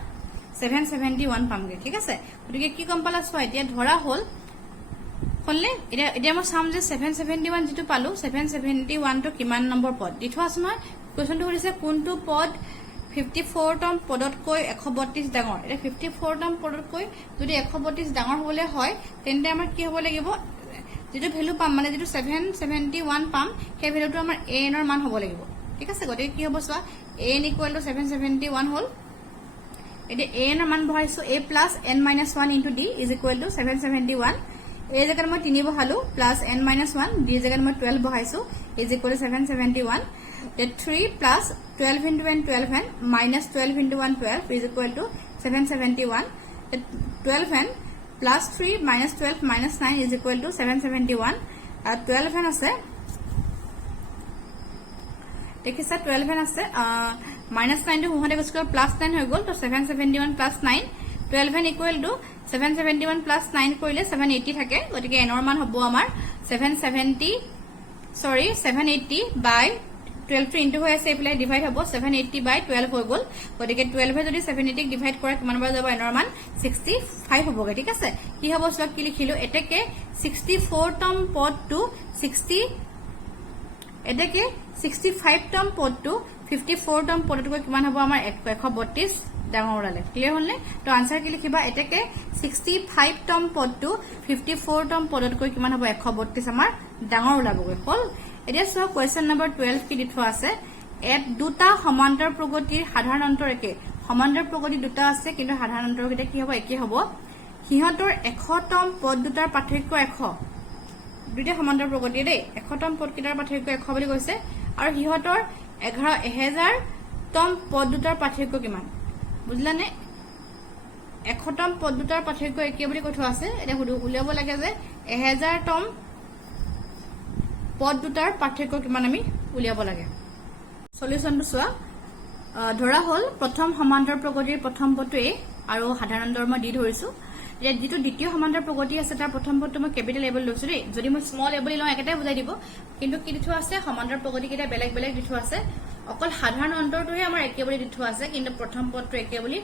771 পামগে ঠিক আছে গতিকে কি কম পালা সো এতিয়া ধৰা হল হলনে এতিয়া মই চাম যে 771 যেটো পালো 771 টো কিমান নম্বৰ পদ দি থোৱা আছে মই কোৱেশ্চনটো কৰিছে কোনটো পদ 54 তম পদতকৈ 132 ডাঙৰ এটা 54 তম পদতকৈ যদি 132 ডাঙৰ হ'লে হয় তেন্তে আমাৰ কি হ'ব লাগিব যেটো ভ্যালু পাম মানে যেটো 771 পাম সেই ভ্যালুটো আমাৰ a n ৰ মান হ'ব লাগিব ঠিক আছে গতিকে কি হ'ব চোৱা a n = 771 হ'ল এটা a n ৰ মান বহাইছো a + n - 1 * d = 771 a জাগাত মই 3 বহালো প্লাস n - 1 d জাগাত মই 12 বহাইছো = 771 3 + 12 * n 12 n minus 12 * 1 12 = 771 12 n plus 3 minus 12 minus 9 = 771 12 n আছে দেখিছা 12 n আছে minus 9 টো হতে গছক plus 9 হৈ গল তো 771 plus 9 12 n = 771 plus 9 কৰিলে 780 থাকে গতিকে n ৰ মান হ'ব আমাৰ 780 by 12 টো ইনটু হৈ আছে এপ্লাই ডিভাইড হ'ব 780 by 12 হৈ গল গতিকে 12 এ যদি 780 ক ডিভাইড কৰে কিমান বাৰ যাব n ৰ মান 65 হ'বগে ঠিক আছে কি হ'ব সব কি লিখিলো এটাকে 64 তম পদটো 65 তম পদটো 54 তম পদতকৈ কিমান হ'ব আমাৰ 132 ডাঙৰ ওলালে ক্লিয়াৰ হ'লনে তো আনসাৰ কি লিখিবা এটাকে 65 তম পদটো 54 তম পদতকৈ কিমান হ'ব 132 আমাৰ ডাঙৰ ওলাবগৈ হল এতিয়া সো কোৱেশ্চন নম্বৰ 12 কি দি থোৱা আছে দুটা সমান্তৰ প্ৰগতিৰ সাধাৰণ অন্তৰ একে সমান্তৰ প্ৰগতি দুটা আছে কিন্তু সাধাৰণ অন্তৰ কেইটা কি হ'ব একে হ'ব হিহতৰ 100 তম পদ দুটাৰ পাৰ্থক্য 100 দুটা সমান্তৰ প্ৰগতি দেই 100 তম পদ কেইটাৰ পাৰ্থক্য 100 বুলি কৈছে আৰু হিহতৰ 11000 তম পদ দুটাৰ পাৰ্থক্য কিমান বুঝলানে 100 তম পদ দুটাৰ পাৰ্থক্য একে বুলি কথা আছে এটা উলিয়াব লাগে যে 1000 তম পদ দুটাৰ পাৰ্থক্য কিমান আমি উলিয়াব লাগে সলিউশনটো চোৱা ধৰা হল প্ৰথম সমান্তৰ প্ৰগতিৰ প্ৰথম পদটো a আৰু সাধাৰণ অন্তৰ মই দি ধৰিছো যে যেটো দ্বিতীয় সমান্তৰ প্ৰগতি আছে তাৰ প্ৰথম পদটো মই ক্যাপিটেল লেভেল লৈছো দেই যদি মই স্মল লেভেল লওঁ একেটাই বুজাই দিব কিন্তু কি দি থোৱা আছে সমান্তৰ প্ৰগতি কেইটা বেলেগ বেলেগ দি থোৱা আছে অকল সাধাৰণ অন্তৰটোহে আমাৰ একে বুলি দি থোৱা আছে কিন্তু প্ৰথম পদটো একে বুলি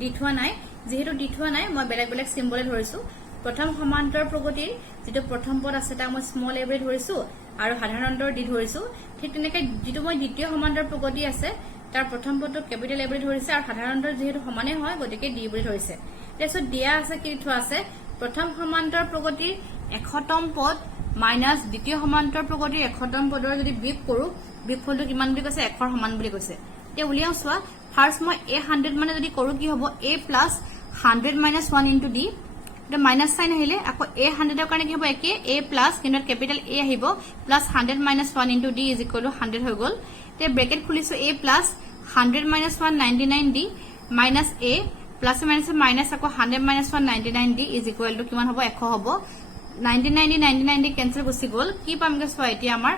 দি থোৱা নাই যেহেতু দি থোৱা নাই মই বেলেগ বেলেগ সিম্বলে ধৰিছো প্ৰথম সমান্তৰ প্ৰগতিৰ যেটো প্ৰথম পদ আছে তা মই স্মল লেভেল ধৰিছো আৰু সাধাৰণ অন্তৰ দি ধৰিছো ঠিক তেনেকৈ যেটো মই দ্বিতীয় সমান্তৰ প্ৰগতি আছে তাৰ প্ৰথম পদটো ক্যাপিটেল লেভেল ধৰিছে আৰু সাধাৰণ অন্তৰ যেহেতু সমানে হয় গতিকে ডি বুলি ধৰিছে তাৰপিছত দিয়া আছে কি থোৱা আছে প্ৰথম সমান্তৰ প্ৰগতিৰ 100 তম পদ মাইনাস দ্বিতীয় সমান্তৰ প্ৰগতিৰ 100 তম পদৰ যদি বিয়োগ কৰো বিয়োগফলটো কিমান বুলি কৈছে 100 ৰ সমান বুলি কৈছে তে উলিয়াও চোৱা ফাৰ্স্ট মই a 100 মানে যদি কৰো কি হ'ব a + 100 - 1 * d এটা মাইনাস সাইন আহিলে আকৌ a 100 ৰ কাৰণে কি হ'ব একে a প্লাস কিন্তু ক্যাপিটেল a আহিব প্লাস 100 - 1 * d = 100 হৈ গল তে bracket খুলিছো a + 100 minus 1 99d minus a plus minus minus আকৌ 100 minus 1 99d is equal to কিমান হ'ব 100 হ'ব 99d 99d cancel গুচি গল কি পামগে সো এতিয়া আমাৰ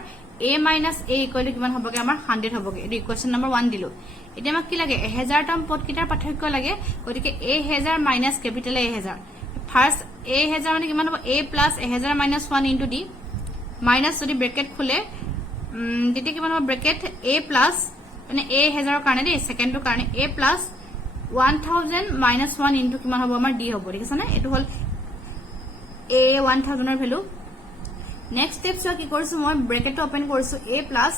a minus a equal to কিমান হ'বগে আমাৰ 100 হ'বগে এই ইকুৱেশ্যন নম্বৰ 1 দিলো এতিয়া আমাক কি লাগে 1000 টাৰ্ম পদ কিটাৰ পাৰ্থক্য লাগে গতিকে a 1000 minus capital a 1000 first a 1000 মানে কিমান হ'ব a plus 1000 minus 1 into d minus যদি ব্ৰেকেট খুলে তেতিয়া কিমান হ'ব ব্ৰেকেট a plus মানে a 1000 ৰ কাৰণে দেই সেকেন্ডৰ কাৰণে a plus 1000 minus 1 into কিমান হ'ব আমাৰ d হ'ব ঠিক আছে না এটো হল a 1000 ৰ ভ্যালু নেক্সট স্টেপ সো কি কৰিছো মই ব্ৰেকেট ওপেন কৰিছো a plus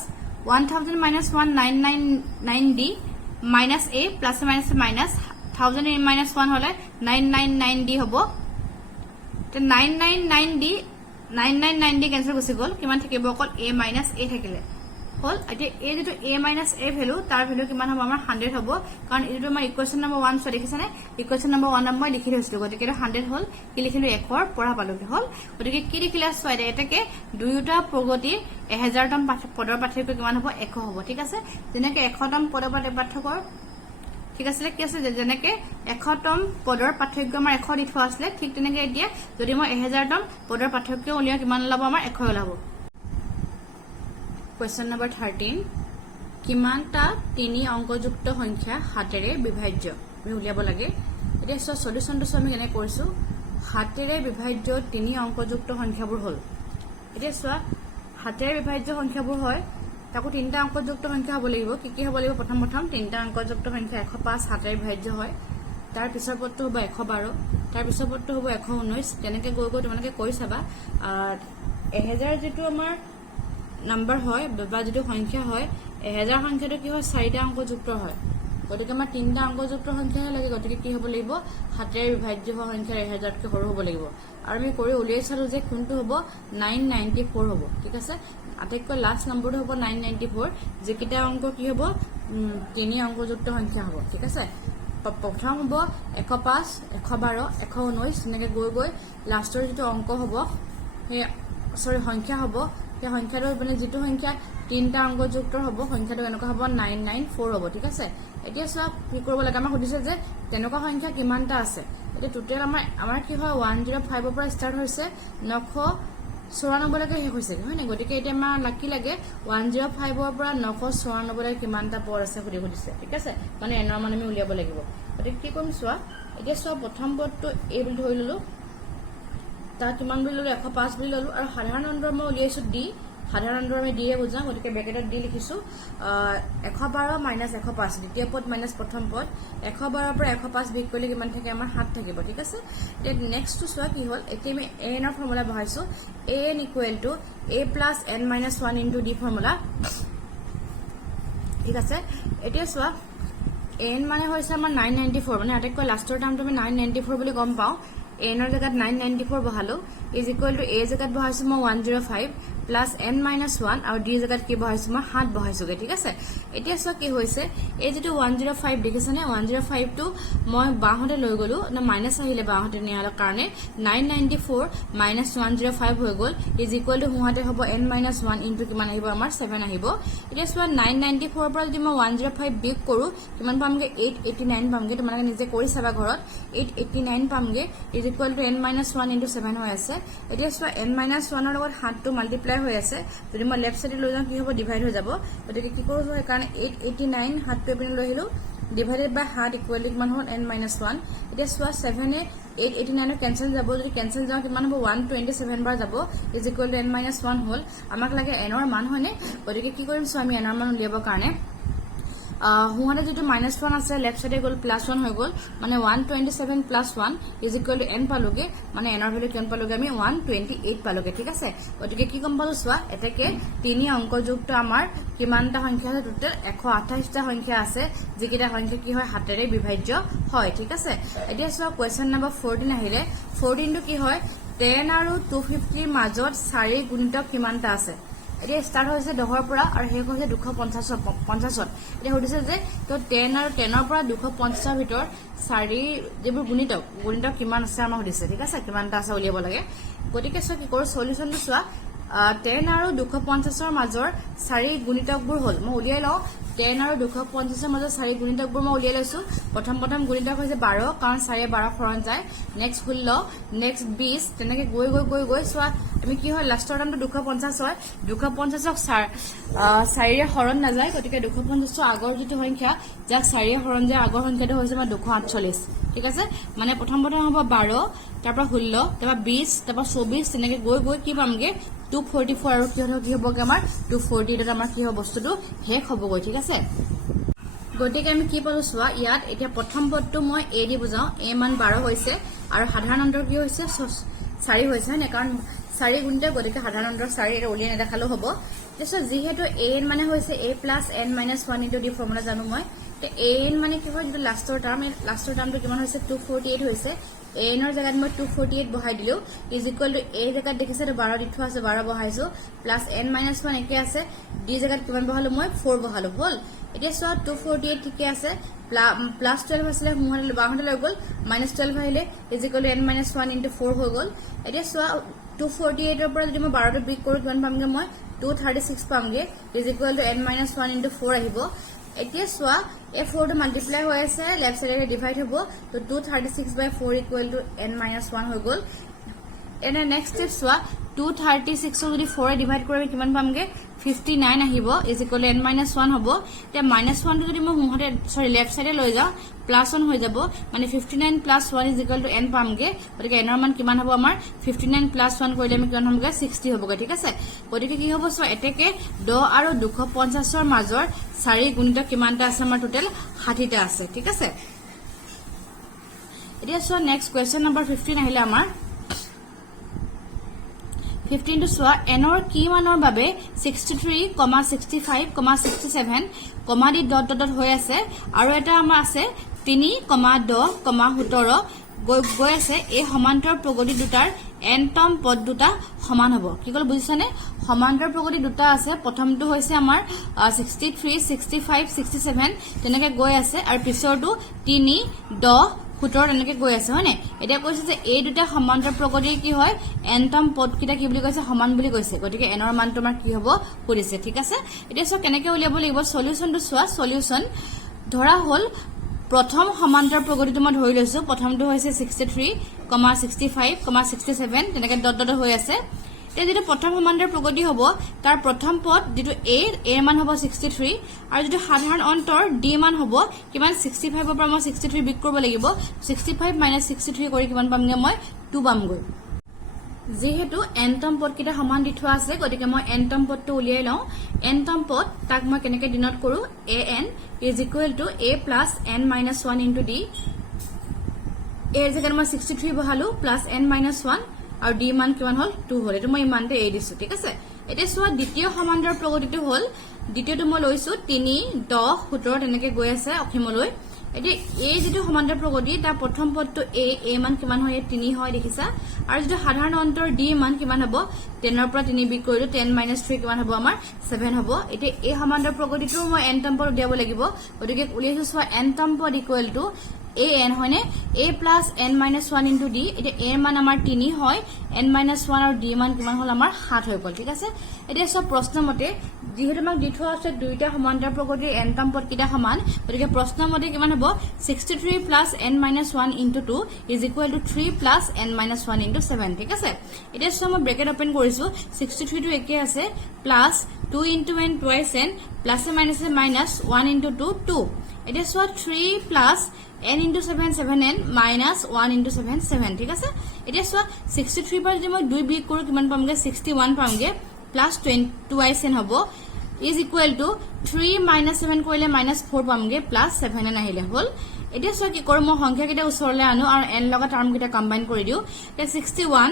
1000 minus 1999d minus a plus minus minus 1000 minus 1 হলে 999d হ'ব তে 999d 999d ক্যান্সেল গুচি গল কিমান থাকিব অকল a minus a থাকিলে হল এতিয়া এই যেটো a minus a ভ্যালু তাৰ ভ্যালু কিমান হ'ব আমাৰ 100 হ'ব কাৰণ এটো আমাৰ ইকুৱেশ্যন নম্বৰ 1 সো দেখিছানে ইকুৱেশ্যন নম্বৰ 1 মই লিখি থৈছিলো গতিকে 100 হল কি লিখিলো 1 ৰ পৰা পালোগে হল গতিকে কি লিখিলা সো এটাকে দুয়োটা প্ৰগতি 1000 তম পদৰ পাৰ্থক্য কিমান হ'ব 100 হ'ব ঠিক আছে যেনেকে 100 তম পদৰ পাৰ্থক্য ঠিক আছে কি আছে যেনেকে 100 তম পদৰ পাৰ্থক্য আমাৰ 100 দি থোৱা আছিল ঠিক তেনেকে এতিয়া যদি মই 1000 তম পদৰ পাৰ্থক্য উলিয়া কিমান লাভ আমাৰ 100 লাভ Question number 13 কিমানটা তিনি অংকযুক্ত সংখ্যা হাতেৰে বিভাজ্য আমি উলিয়াব লাগে এতিয়া সলিউশনটো আমি কেনে কৰিছো হাতেৰে বিভাজ্য তিনি অংকযুক্ত সংখ্যাবোৰ হল এতিয়া হাতেৰে বিভাজ্য সংখ্যাবোৰ হয় তাকো তিনটা অংকযুক্ত সংখ্যা হ'ব লাগিব কি হ'ব লাগিব প্ৰথম তিনটা অংকযুক্ত সংখ্যা 105 হাতেৰে বিভাজ্য হয় তাৰ পিছৰ পদটো হ'ব 112 তাৰ পিছৰ পদটো হ'ব 119 তেনেকে গৈ তোমালোকে কৰি চাবা 1000 যেটো আমাৰ নাম্বাৰ হয় বা যেটো সংখ্যা হয় 1000 সংখ্যাটো কি হয় চাৰিটা অংকযুক্ত হয় গতিকে আমাৰ তিনটা অংকযুক্ত সংখ্যা লাগে গতিকে কি হ'ব লাগিব হাতেৰে বিভাজ্য হোৱা সংখ্যা 1000 কৈ সৰু হ'ব লাগিব আৰু আমি কৰি উলিয়াই চালো যে কোনটো হ'ব 994 হ'ব ঠিক আছে আটাইতকৈ লাষ্ট নম্বৰটো হ'ব 994 যেকিটা অংক কি হ'ব তিনি অংকযুক্ত সংখ্যা হ'ব ঠিক আছে প্ৰথম হ'ব 105 112 119 এনেকৈ গৈ লাষ্টৰ যেটো অংক হ'ব হে সংখ্যা হ'ব সেই সংখ্যাটো মানে যেটো সংখ্যা তিনটা অংকযুক্ত হ'ব সংখ্যাটো এনেকুৱা হ'ব 994 হ'ব ঠিক আছে এতিয়া কি কৰিব লাগে আমাক সুধিছে যে তেনেকুৱা সংখ্যা কিমানটা আছে এটা টোটাল আমাৰ কি হয় 105 ৰ পৰা ষ্টাৰ্ট হৈছে 994 লৈকে শেষ হৈছে হয় না গতিকে এটা আমাৰ লাকি লাগে 105 ৰ পৰা 994 লৈকে কিমানটা পদ আছে সুধিছে ঠিক আছে মানে এনৰ মান আমি উলিয়াব লাগিব গতিকে কি কৰিম এতিয়া প্ৰথম পদটো এই বুলি ধৰি ললো তা কিমান বুলি ললো 105 বুলি ললো আৰু সাধাৰণ অন্তৰ মই উলিয়াইছো d সাধাৰণ অন্তৰ আমি d এ বুজাম গতিকে ব্ৰেকেটত d লিখিছো 112 - 105 দ্বিতীয় পদ মাইনাস প্ৰথম পদ 112 ৰ পৰা 105 বিয়োগ কৰিলে কিমান থাকে আমাৰ 7 থাকিব ঠিক আছে এতিয়া নেক্সট টু কি হ'ল এতিয়া আমি a ৰ ফৰ্মুলা বহাইছো a n = a + n - 1 * d formula ঠিক আছে এতিয়া n মানে হৈছে আমাৰ 994 মানে আটাইতকৈ লাষ্টৰ টাৰ্মটো আমি 994 বুলি গম পাও n ৰ জায়গাত 994 বহালো is equal to a জায়গাত বহাইছো মই 105 plus n minus 1 আৰু d জায়গাত কি বহাইছো মই 7 বহাইছোগে ঠিক আছে এতিয়া কি হৈছে এই যেটো 105 দেখিছানে 105 টো মই বাহতে লৈ গলো না মাইনাস আহিলে বাহতে নিয়াৰ কাৰণে 994 minus 105 হৈ গল is equal to হুহাতে হ'ব n minus 1 into কিমান আহিব আমাৰ 7 আহিব এতিয়া 994 পৰা যদি মই 105 বিয়োগ কৰো কিমান পামগে 889 পামগে তোমালোকে নিজে কৰি চাবা ঘৰত 889 পামগে is equal to n minus 1 into 7 হৈ আছে এতিয়া n minus 1 ৰ লগত 7 টো মাল্টিপ্লাই হৈ আছে যদি মই লেফট সাইডে লৈ যাম কি হ'ব ডিভাইড হৈ যাব গতিকে কি কৰো হয় কাৰণ 889 7 টো এপিনে লৈ আহিলো ডিভাইডেড বাই 7 ইকুৱেলি কিমান হ'ল n minus 1 এতিয়া 7 এ 889 কেনসেল যাব যদি কেনসেল যাও কিমান হ'ব 127 বাৰ যাব is equal to n minus 1 হ'ল আমাক লাগে n ৰ মান হয়নে গতিকে কি কৰিম আমি n ৰ মান উলিয়াবৰ কাৰণে হুহাতে যেটো -1 আছে লেফট সাইডে গল +1 হৈ গল মানে 127 + 1 is equal to n পালোগে মানে n ৰ ভ্যালু কিমান পালোগে আমি 128 পালোগে ঠিক আছে গতিকে কি গম পালো এটাকে তিনি অংকযুক্ত আমাৰ কিমানটা সংখ্যা আছে টোটাল 128টা সংখ্যা আছে যিকিটা সংখ্যা কি হয় হাতেৰে বিভাজ্য হয় ঠিক আছে এতিয়া কোৱেশ্চন নম্বৰ 14 আহিলে 14 টো কি হয় 10 আৰু 250 মাজত 4 গুণিতক কিমানটা আছে এটা স্টাৰ্ট হৈছে 10 ৰ পৰা আৰু শেষ হৈছে 250 এটা হদিছে যে তো 10 আৰু 10 ৰ পৰা 250 ৰ ভিতৰ 4 যেবোৰ গুণিতক কিমান আছে আমাৰ হদিছে ঠিক আছে কিমানটা আছে উলিয়াব লাগে গতিকে কি কৰো সলিউশনটো 10 আৰু 250ৰ মাজৰ চাৰি গুণিতকবোৰ হ'ল মই উলিয়াই লওঁ 10 আৰু 250ৰ মাজৰ চাৰি গুণিতকবোৰ মই উলিয়াই লৈছো প্ৰথম গুণিতক হৈছে 12 কাৰণ 4 12 হৰণ যায় নেক্সট 16 নেক্সট 20 তেনেকৈ গৈ চোৱা আমি কি হয় লাষ্টৰ টাৰ্মটো 250 হয় 250ক 4 হৰণ নাযায় গতিকে 250ৰ আগৰ যিটো সংখ্যা যাক 4 হৰণ যায় আগৰ সংখ্যাটো হৈছে আমাৰ 248 ঠিক আছে মানে প্ৰথম হ'ব 12 তাৰপৰা 16 তাৰপৰা 20 তাৰপৰা 24 তেনেকৈ গৈ কি পামগে 244 আৰু কি হ'বগে আমাৰ 248 আমাৰ কি হ'ব বস্তুটো শেষ হ'বগৈ ঠিক আছে গতিকে আমি কি পালো চোৱা ইয়াত এতিয়া প্ৰথম পদটো মই a দি বুজাও a মান 12 হৈছে আৰু সাধাৰণ অন্তৰ কি হৈছে 4 হৈছে হয় না কাৰণ 4 গুণিত গতিকে সাধাৰণ অন্তৰ 4 এটা উলিয়াই নেদেখালেও হ'ব তেতিয়া যিহেতু a n মানে হৈছে a plus n minus 1 into d formula জানো মই তে a n মানে কি হয় যিটো লাষ্টৰ টাৰ্মটো কিমান হৈছে 248 হৈছে a n ৰ জায়গাত মই 248 বহাই দিলো ইজ ইকুৱেল টু a জায়গাত দেখিছে 12 দি থোৱা আছে 12 বহাইছো প্লাস n minus 1 একে আছে d জায়গাত কিমান বহালো মই 4 বহালো হল এতিয়া চোৱা 248 ঠিকে আছে প্লাস 12 আছিল বাহুতে লৈ গল -12 আহিলে is equal to n minus 1 into 4 হৈ গল এতিয়া চোৱা 248 ৰ পৰা যদি মই 12 টো বিগ কৰো কিমান পামগে মই 236 পামগে is equal to n minus 1 into 4 আহিব এতিয়া চোৱা এই 4 টো মাল্টিপ্লাই হৈ আছে লেফট সাইডে ডিভাইড হ'ব তো 236/4 ইকুৱেল টু n minus 1 হৈ গল এনে নেক্সট স্টেপ চোৱা 236 যদি 4 এ ডিভাইড কৰি কিমান পামগে 59 আহিব is equal to n minus 1 হ'ব তে -1 টো যদি মই মুহতে লেফট সাইডে লৈ যাও +1 হৈ যাব মানে 59 + 1 ইজ ইকুৱেল টু n পামগে গতিকে n ৰ মান কিমান হ'ব আমাৰ 59 + 1 কৰিলে আমি কিমান হ'মগে 60 হ'বগে ঠিক আছে গতিকে কি হ'ব চোৱা এতেকে 10 আৰু 250 ৰ মাজৰ চাৰি গুণিতক কিমানটা আছে আমাৰ টোটাল 60 টা আছে ঠিক আছে এতিয়া চোৱা নেক্সট কোৱেশ্চন নম্বৰ 15 আহিলে আমাৰ 15 to soa n or কি মানৰ বাবে 63, 65, 67 কমা দি ডট ডট হৈ আছে আৰু এটা আমাৰ আছে 3, 10, 17 গৈ আছে এই সমান্তৰ প্ৰগতি দুটাৰ n তম পদ দুটা সমান হ'ব কি কল বুজিছানে সমান্তৰ প্ৰগতি দুটা আছে প্ৰথমটো হৈছে আমাৰ 63, 65, 67 তেনেকৈ গৈ আছে আৰু পিছৰটো 3, 10 17 এনেকৈ গৈ আছে হয়নে এটা কৈছে যে এই দুটা সমান্তৰ প্ৰগতিৰ কি হয় n তম পদ কিটা কি বুলি কৈছে সমান বুলি কৈছে গতিকে n ৰ মান তোমাৰ কি হ'ব কৰিছে ঠিক আছে এতিয়া সব কেনেকৈ উলিয়াব লাগিব সলিউশনটো চোৱা সলিউশন ধৰা হল প্ৰথম সমান্তৰ প্ৰগতিটো মই ধৰি লৈছো প্ৰথমটো হৈছে 63, 65, 67 তেনেকৈ ডট ডট হৈ আছে তে যেটো প্ৰথম সমান্তৰ প্ৰগতি হ'ব তাৰ প্ৰথম পদ যেটো a এৰ মান হ'ব 63 আৰু যেটো সাধাৰণ অন্তৰ d মান হ'ব কিমান 65 ৰ পৰা মই 63 বিক কৰিব লাগিব 65 - 63 কৰি কিমান পামগে মই 2 পামগৈ যেহেতু n তম পদ কিটা সমান দি থোৱা আছে গতিকে মই n তম পদটো উলিয়াই লওঁ n তম পদ তাক মই কেনেকৈ ডিনোট কৰো an is equal to a plus n minus 1 into d এর জায়গাত মই 63 বহালো plus n minus 1 আৰু d মান কিমান হল 2 হল এটো মই ইমানতে এ দিছো ঠিক আছে এটা সোৱা দ্বিতীয় সমান্তৰ প্ৰগতিটো হল দ্বিতীয়টো মই লৈছো 3, 10, 17 তেনেকৈ গৈ আছে অখিমলৈ এটি এই যেটো সমান্তৰ প্ৰগতি তাৰ প্ৰথম পদটো a মান কিমান হয় 3 হয় দেখিছা আৰু যেটো সাধাৰণ অন্তৰ d মান কিমান হ'ব 10 ৰ পৰা 3 বিক কৰিলো 10 - 3 কিমান হ'ব আমাৰ 7 হ'ব এটি এই সমান্তৰ প্ৰগতিটো মই n তম পদ উলিয়াব লাগিব গতিকে উলিয়াইছো সোৱা n তম পদ ইকুৱেল টু an হয়নে a plus n minus 1 into d এটা a মান আমাৰ 3 হয় n minus 1 আৰু d মান কিমান হল আমাৰ 7 হৈ গল ঠিক আছে এটা সব প্ৰশ্ন মতে যেহেতু আমাক দি থোৱা আছে দুইটা সমান্তৰ প্ৰগতিৰ n তম পদ কিটা সমান গতিকে প্ৰশ্ন মতে কিমান হ'ব 63 plus n minus 1 into 2 is equal to 3 plus n minus 1 into 7 ঠিক আছে এটা সব মই ব্ৰেকেট ওপেন কৰিছো 63 টো একে আছে plus 2 into n twice n plus minus minus 1 into 2 2 এটা সব 3 plus n into 7 7n minus 1 into 7 7 ঠিক আছে এতিয়া সোৱা 63 পৰা যদি মই 2 বিক কৰো কিমান পামগে 61 পামগে plus 22 n হ'ব is equal to 3 minus 7 কৰিলে -4 পামগে plus 7n আহিলে হল এতিয়া সোৱা কি কৰো মই সংখ্যা কিটা উছৰলে আনো আৰু n লগা টাৰ্ম কিটা কম্বাইন কৰি দিও তে 61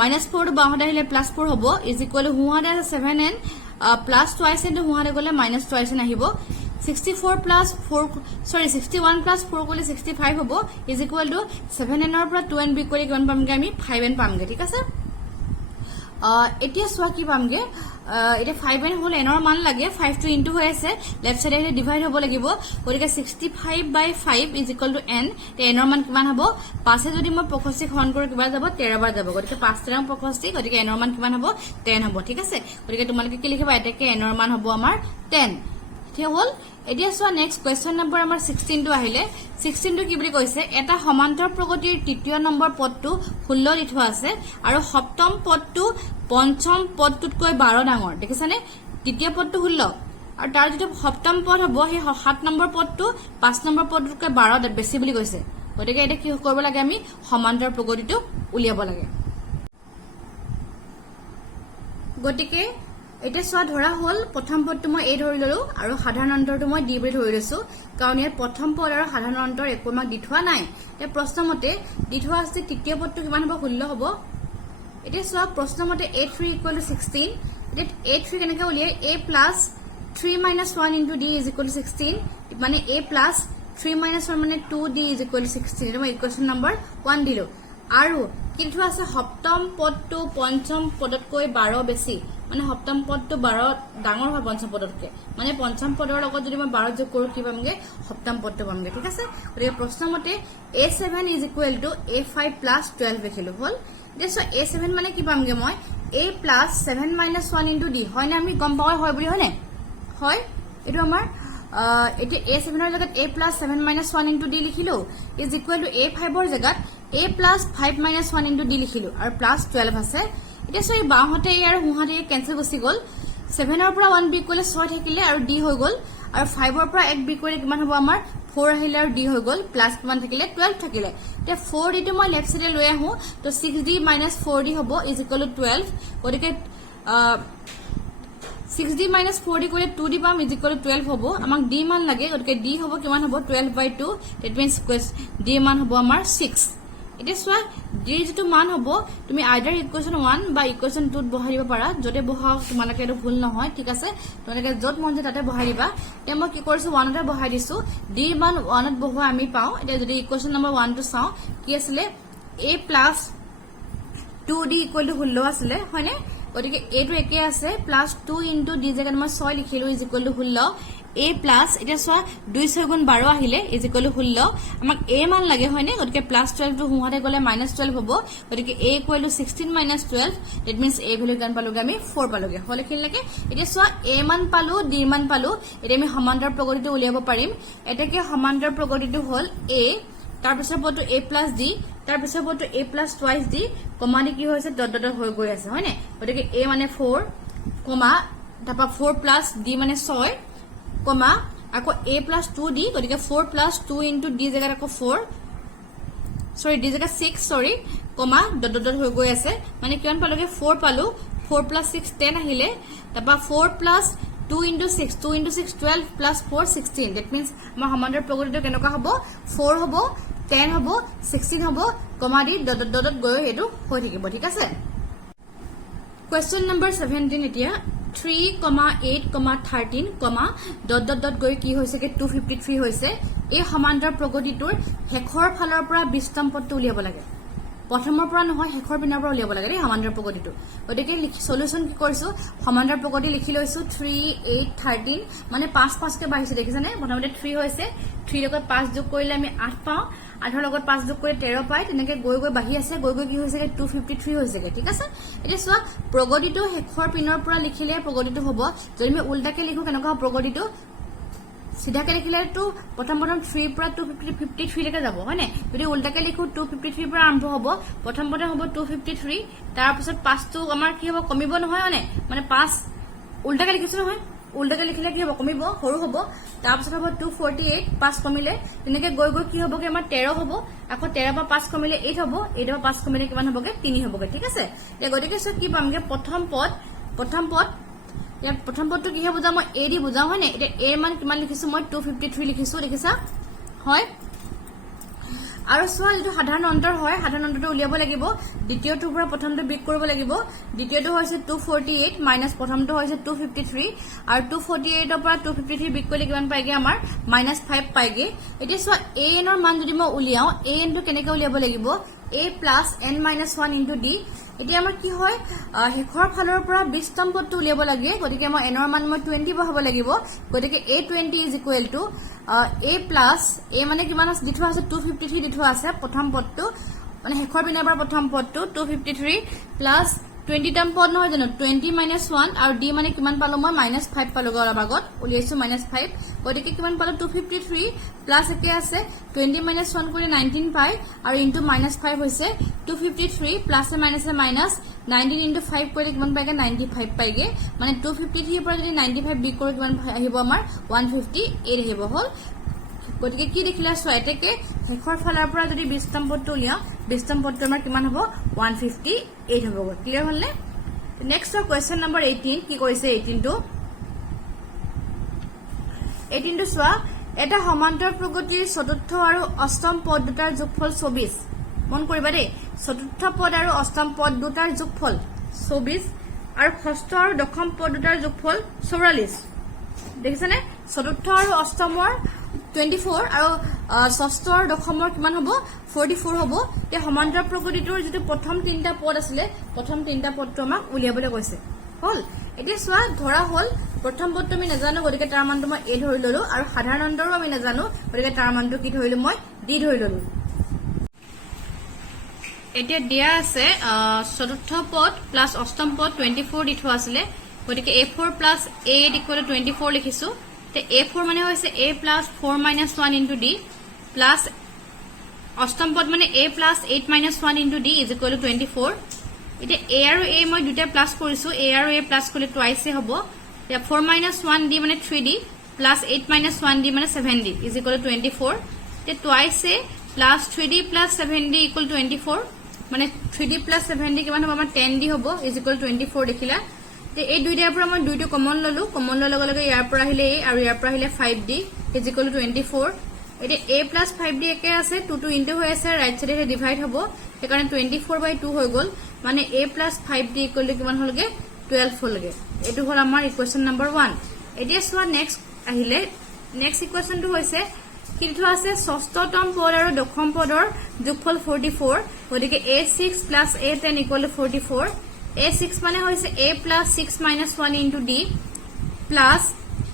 -4 টো বাহতে আহিলে +4 হ'ব is equal to 7n plus twice n টো হুৱাৰে গলে -twice n আহিব 61 plus 4 কৰিলে 65 হ'ব is equal to 7n ৰ পৰা 2n বিক কৰি কিমান পামগে আমি 5n পামগে ঠিক আছে এতিয়া চোৱা কি পামগে এটা 5n হল n ৰ মান লাগে 5 টো ইনটু হৈ আছে লেফট সাইডে হেলে ডিভাইড হ'ব লাগিব গতিকে 65/5 n তে n ৰ মান কিমান হ'ব 5 এ যদি মই 65 হৰণ কৰো কিবা যাব 13 বাৰ যাব গতিকে 5 13 65 গতিকে n ৰ মান কিমান হ'ব 10 হ'ব ঠিক আছে গতিকে তোমালোকে কি লিখিবা এটাকে n ৰ মান হ'ব আমাৰ 10 ঠিক হ'ল এতিয়া চোৱা নেক্সট কোৱেশ্চন নম্বৰ আমাৰ 16 টো আহিলে 16 টো কি বুলি কৈছে এটা সমান্তৰ প্ৰগতিৰ তৃতীয় নম্বৰ পদটো 16 দি থোৱা আছে আৰু সপ্তম পদটো পঞ্চম পদটোতকৈ 12 ডাঙৰ দেখিছানে তৃতীয় পদটো 16 আৰু তাৰ যেটো সপ্তম পদ হ'ব সেই 7 নম্বৰ পদটো 5 নম্বৰ পদটোতকৈ 12 বেছি বুলি কৈছে গতিকে এটা কি কৰিব লাগে আমি সমান্তৰ প্ৰগতিটো উলিয়াব লাগে গতিকে এটা সোৱা ধৰা হল প্ৰথম পদটো মই এ ধৰি ললো আৰু সাধাৰণ অন্তৰটো মই ডি বুলি ধৰি লৈছো কাৰণ ইয়াত প্ৰথম পদ আৰু সাধাৰণ অন্তৰ একো মাক দি থোৱা নাই তে প্ৰশ্নমতে দি থোৱা আছে তৃতীয় পদটো কিমান হ'ব 16 হ'ব এটা সোৱা প্ৰশ্নমতে a3 16 এটা a3 কেনেকৈ উলিয়াই a plus 3 minus 1 into d is equal to 16 মানে a plus 3 minus 1 মানে 2d is equal to 16 এটা মই ইকুৱেশ্যন নম্বৰ 1 দিলো আৰু কি থোৱা আছে সপ্তম পদটো পঞ্চম পদতকৈ 12 বেছি মানে সপ্তম পদটো 12 ডাঙৰ হয় পঞ্চম পদতকৈ মানে পঞ্চম পদৰ লগত যদি মই 12 যোগ কৰো কি পামগে সপ্তম পদটো পামগে ঠিক আছে গতিকে প্ৰশ্নমতে a7 is equal to a5 plus 12 লিখিলো হল দেখো a7 মানে কি পামগে মই a plus 7 minus 1 into d হয় না আমি গম পাও হয় বুলি হয় নে হয় এটো আমাৰ এটি a7 ৰ জাগাত a plus 7 minus 1 into d লিখিলো is equal to a5 ৰ জাগাত a plus 5 minus 1 into d লিখিলো আৰু plus 12 আছে এটা সৈ বাহতে ইয়াৰ হুহাতে কেনসেল গুছি গল 7 ৰ পৰা 1 বি কলে 6 থাকিলে আৰু d হৈ গল আৰু 5 ৰ পৰা 1 বি কলে কিমান হ'ব আমাৰ 4 আহিলে আৰু d হৈ গল প্লাস কিমান থাকিলে 12 থাকিলে তে 4d টো মই লেফট সাইডে লৈ আহো তো 6d minus 4d হ'ব is equal to 12 গতিকে 6d minus 4d কলে 2d পাম is equal to 12 হ'ব আমাক d মান লাগে গতিকে d হ'ব কিমান হ'ব 12/2 that means d মান হ'ব আমাৰ 6 এটা সোৱা d যেটো মান হ'ব তুমি আইদাৰ ইকুৱেশ্যন 1 বা ইকুৱেশ্যন 2 ত বহাই দিব পাৰা যতে বহাও তোমালোকে এটো ভুল নহয় ঠিক আছে তোমালোকে যত মন যায় তাতে বহাই দিবা তে মই কি কৰিছো 1 তে বহাই দিছো d মান 1 ত বহোৱা আমি পাও এটা যদি ইকুৱেশ্যন নম্বৰ 1 টো চাও কি আছিল a plus 2d equal to 16 আছিল হয়নে গতিকে a টো একে আছে প্লাস 2 into d জাগাত মই 6 লিখিলো is equal to 16 a plus এটা সোৱা 2 6 গুণ 12 আহিলে is equal to 16 আমাক a মান লাগে হয়নে গতিকে প্লাস 12 টো হুহাতে গলে minus 12 হ'ব গতিকে a equal to 16 minus 12 that means a value কিমান পালোগে আমি 4 পালোগে হলে কি লাগে এটা সোৱা a মান পালো d মান পালো এটা আমি সমান্তৰ প্ৰগতিটো উলিয়াব পাৰিম এটাকে সমান্তৰ প্ৰগতিটো হল a তাৰ পিছৰ পদটো a plus d তাৰ পিছৰ পদটো a plus twice d কমা দি কি হৈছে ডট ডট হৈ গৈ আছে হয়নে গতিকে a মানে 4 কমা তাপা 4 plus d মানে 6 কমা আকৌ a plus 2d গতিকে 4 plus 2 into d জাগাত আকৌ 4 সৰি d জাগাত 6 সৰি কমা ডট ডট হৈ গৈ আছে মানে কিমান পালোগে 4 পালো 4 plus 6 10 আহিলে তাপা 4 plus 2 into 6 12 plus 4 16 that means আমাৰ সমান্তৰ প্ৰগতিটো কেনেকুৱা হ'ব 4 হ'ব 10 হ'ব 16 হ'ব কমা দি ডট ডট গৈ হেতু হৈ থাকিব ঠিক আছে question number 17 এতিয়া 3, 8, 13, dot dot dot গৈ কি হৈছে কি 253 হৈছে এই সমান্তৰ প্ৰগতিটোৰ হেখৰ ফালৰ পৰা বিস্তম পদটো উলিয়াব লাগে প্ৰথমৰ পৰা নহয় হেখৰ পিনৰ পৰা উলিয়াব লাগে এই সমান্তৰ প্ৰগতিটো গতিকে সলিউশন কি কৰিছো সমান্তৰ প্ৰগতি লিখি লৈছো 3, 8, 13 মানে 5 5 কে বাঢ়িছে দেখিছানে প্ৰথমতে 3 হৈছে 3 লগত 5 যোগ কৰিলে আমি 8 পাও 8 লগত 5 যোগ কৰি 13 পাই তেনেকে গৈ গৈ বাঢ়ি আছে গৈ গৈ কি হৈছে 253 হৈছে ঠিক আছে এটা সোৱা প্ৰগতিটো হেখৰ পিনৰ পৰা লিখিলে প্ৰগতিটো হ'ব যদি আমি উল্টাকে লিখো কেনেকুৱা প্ৰগতিটো সিধাকে লিখিলে তো প্ৰথম 3 পৰা 253 লৈকে যাব হয়নে যদি উল্টাকে লিখো 253 পৰা আৰম্ভ হ'ব প্ৰথম হ'ব 253 তাৰ পিছত 5 টো আমাৰ কি হ'ব কমিব নহয় মানে 5 উল্টাকে লিখিছো নহয় উল্টাকে লিখিলে কি হ'ব কমিব সৰু হ'ব তাৰ পিছত হ'ব 248 5 কমিলে তেনেকে গৈ গৈ কি হ'বগে আমাৰ 13 হ'ব আকৌ 13 পৰা 5 কমিলে 8 হ'ব 8 পৰা 5 কমিলে কিমান হ'বগে 3 হ'বগে ঠিক আছে এ গতিকে কি পামগে প্ৰথম পদ ইয়াত প্ৰথম পদটো কি হ'ব বুজা মই a দি বুজাও হয়নে এটা a মান কিমান লিখিছো মই 253 লিখিছো দেখিছা হয় আৰু সোৱা যেটো সাধাৰণ অন্তৰ হয় সাধাৰণ অন্তৰটো উলিয়াব লাগিব দ্বিতীয়টো পৰা প্ৰথমটো বিগ কৰিব লাগিব দ্বিতীয়টো হৈছে 248 মাইনাস প্ৰথমটো হৈছে 253 আৰু 248 ৰ পৰা 253 বিগ কৰিলে কিমান পাইগে আমাৰ -5 পাইগে এতিয়া সোৱা an ৰ মান যদি মই উলিয়াও an টো কেনেকৈ উলিয়াব লাগিব a plus n minus 1 into d এতিয়া আমাৰ কি হয় হেখৰ ফালৰ পৰা 20 তম পদটো উলিয়াব লাগে গতিকে মই n ৰ মান মই 20 বহাব লাগিব গতিকে a20 is equal to a plus a মানে কিমান আছে দি থোৱা আছে 253 দি থোৱা আছে প্ৰথম পদটো মানে হেখৰ বিনাৰ পৰা প্ৰথম পদটো 253 plus 20 টাইম পদ নহয় জানো 20 minus 1 আৰু d মানে কিমান পালো মই -5 পালো অলপ আগত উলিয়াইছো -5 গতিকে কিমান পালো 253 প্লাস একে আছে 20 minus 1 কৰি 19 পাই আৰু ইনটু -5 হৈছে 253 প্লাস এ মাইনাস 19 into 5 কৰি কিমান পাইগে 95 পাইগে মানে 253 পৰা যদি 95 বিক কৰি কিমান আহিব আমাৰ 158 আহিব হল গতিকে কি দেখিলা সো এটাকে হেখৰ ফালৰ পৰা যদি 20 তম পদটো উলিয়াও 20 তম পদটো আমাৰ কিমান হ'ব 158 হ'ব ক্লিয়াৰ হলনে নেক্সট কোৱেশ্চন নম্বৰ 18 কি কৰিছে 18 টো সোৱা এটা সমান্তৰ প্ৰগতিৰ চতুৰ্থ আৰু অষ্টম পদ দুটাৰ যোগফল 24 মন কৰিবা দেই চতুৰ্থ পদ আৰু অষ্টম পদ দুটাৰ যোগফল 24 আৰু ষষ্ঠ আৰু দশম পদ দুটাৰ যোগফল 44 দেখিছানে চতুৰ্থ আৰু অষ্টমৰ 24 আৰু ষষ্ঠ আৰু দশমৰ কিমান হ'ব 44 হ'ব তে সমান্তৰ প্ৰগতিটোৰ যেটো প্ৰথম তিনটা পদ আছিল প্ৰথম তিনটা পদটো আমাক উলিয়াবলৈ কৈছে হল এতিয়া সোৱা ধৰা হল প্ৰথম পদটো আমি নাজানো গতিকে তাৰ মানটো মই a ধৰি ললো আৰু সাধাৰণ অন্তৰো আমি নাজানো গতিকে তাৰ মানটো কি ধৰিলো মই d ধৰি ললো এতিয়া দিয়া আছে চতুৰ্থ পদ প্লাস অষ্টম পদ 24 দি থোৱা আছিল গতিকে a4 plus a = 24 লিখিছো তে a4 মানে হৈছে a plus 4 minus 1 into d plus অষ্টম পদ মানে a plus 8 minus 1 into d is equal to 24 এটা a আৰু a মই দুটা প্লাস কৰিছো a আৰু a প্লাস কৰিলে টুৱাইস হ'ব তে 4 minus 1d মানে 3d plus 8 minus 1d মানে 7d is equal to 24 তে twice a plus 3d plus 7d equal to 24 মানে 3d plus 7d কিমান হ'ব আমাৰ 10d হ'ব is equal to 24 দেখিলা তে এই দুইটাৰ পৰা মই দুইটো কমন ললো কমন ললে লগে ইয়াৰ পৰা আহিলে a আৰু ইয়াৰ পৰা আহিলে 5d is equal to 24 এটা a plus 5d একে আছে 2 2 ইনটু হৈ আছে ৰাইট সাইডে ডিভাইড হ'ব সেইকাৰণে 24/2 হৈ গল মানে a plus 5d equal to কিমান হলগে 12 হলগে এটো হল আমাৰ ইকুৱেচন নম্বৰ 1 এতিয়া সোৱা নেক্সট আহিলে নেক্সট ইকুৱেচনটো হৈছে কি লিখা আছে ষষ্ঠতম পদ আৰু দশম পদৰ যোগফল 44 গতিকে a6 plus a10 equal to 44 a6 মানে হৈছে a plus 6 minus 1 into d plus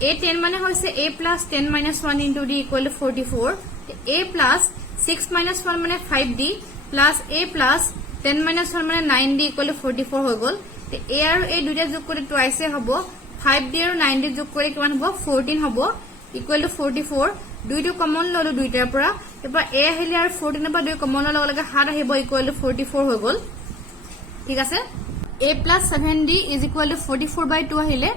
a10 মানে হৈছে a plus 10 minus 1 into d equal to 44 a plus 6 minus 1 মানে 5d plus a plus 10 minus 1 মানে 9d equal to 44 হৈ গল তে a আৰু a দুটা যোগ কৰি টুৱাইস হ'ব 5d আৰু 9d যোগ কৰি কিমান হ'ব 14 হ'ব equal to 44 দুইটো কমন ললো দুইটাৰ পৰা এবা a আহিলে আৰু 14 পৰা দুই কমন ললে লগে 7 আহিব equal to 44 হৈ গল ঠিক আছে a plus 7d is equal to 44/2 আহিলে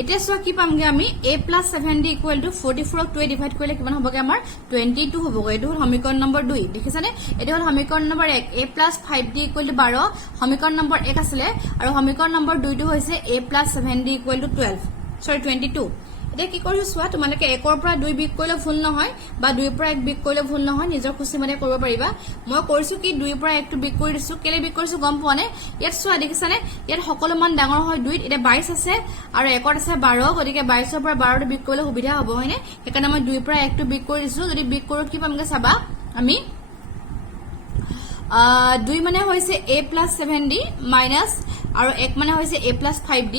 এতিয়া সোৱা কি পামগে আমি a plus 7d equal to 44 ক 2 ডিভাইড কৰিলে কিমান হ'বগে আমাৰ 22 হ'বগে এটো হল সমীকৰণ নম্বৰ 2 দেখিছানে এটো হল সমীকৰণ number 1 a plus 5d equal to 12 সমীকৰণ নম্বৰ 1 আছিল আৰু সমীকৰণ নম্বৰ 2 টো হৈছে a plus 7d equal to 22 এতিয়া কি কৰিছো সোৱা তোমালোকে 1 ৰ পৰা 2 বিক কৰিলে ভুল নহয় বা 2 ৰ পৰা 1 বিক কৰিলে ভুল নহয় নিজৰ খুচি মানে কৰিব পাৰিবা মই কৰিছো কি 2 ৰ পৰা 1 টো বিক কৰি দিছো কেলে বিক কৰিছো গম পোৱা নে ইয়াত সোৱা দেখিছানে ইয়াত সকলো মান ডাঙৰ হয় 2 এটা 22 আছে আৰু 1 ত আছে 12 গতিকে 22 ৰ পৰা 12 টো বিক কৰিলে সুবিধা হ'ব হয়নে সেইকাৰণে মই 2 ৰ পৰা 1 টো বিক কৰি দিছো যদি বিক কৰো কি পামগে চাবা আমি 2 মানে হৈছে a plus 7d minus আৰু 1 মানে হৈছে a plus 5d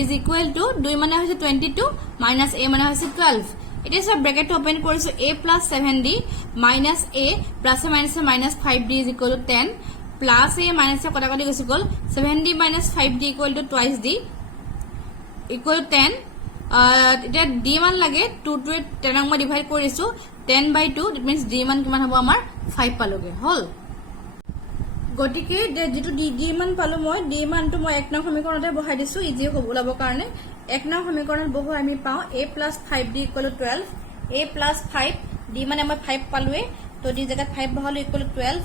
is equal to 2 মানে হৈছে 22 minus a মানে হৈছে 12 এটা সব ব্র্যাকেট ওপেন কৰিছো a plus 7d minus a plus a minus 5d is equal to 10 plus a minus a কটাকটি গৈছে গল 7d minus 5d equal to twice d equal to 10 এটা d মান লাগে 2 to 10 মই ডিভাইড কৰিছো 10/2 it means d মান কিমান হ'ব আমাৰ 5 পালোগে হল গটিকে যেটো d মান পালো মই d মানটো মই এক নং সমীকৰণতে বহাই দিছো ইজি হ'ব ওলাব কাৰণে এক নং সমীকৰণত বহু আমি পাও a plus 5d equal to 12 a plus 5 d মানে মই 5 পালোৱে তো d জায়গাত 5 বহালো equal to 12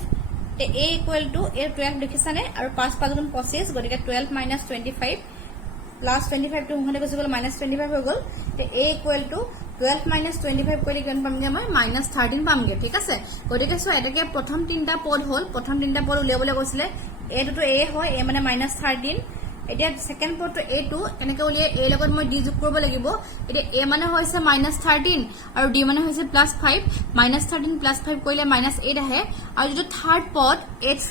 তে a equal to a 12 দেখিছানে আৰু 5 5 গুণ 25 গটিকে 12 minus 25 plus 25 টো হনে গৈছে গল minus 25 হৈ গল তে a equal to 12 minus 25 কৰিলে কিমান পামগে মই minus 13 পামগে ঠিক আছে গটিকে সো এটাকে প্ৰথম তিনটা পদ হল প্ৰথম তিনটা পদ উলিয়াবলৈ কৈছিলে a টো a হয় a মানে minus 13 এতিয়া সেকেন্ড পদটো a2 এনেকে উলিয়াই a লগত মই d যোগ কৰিব লাগিব এতিয়া a মানে হৈছে -13 আৰু d মানে হৈছে +5 -13 +5 কৰিলে -8 আহে আৰু যেটো থাৰ্ড পদ a3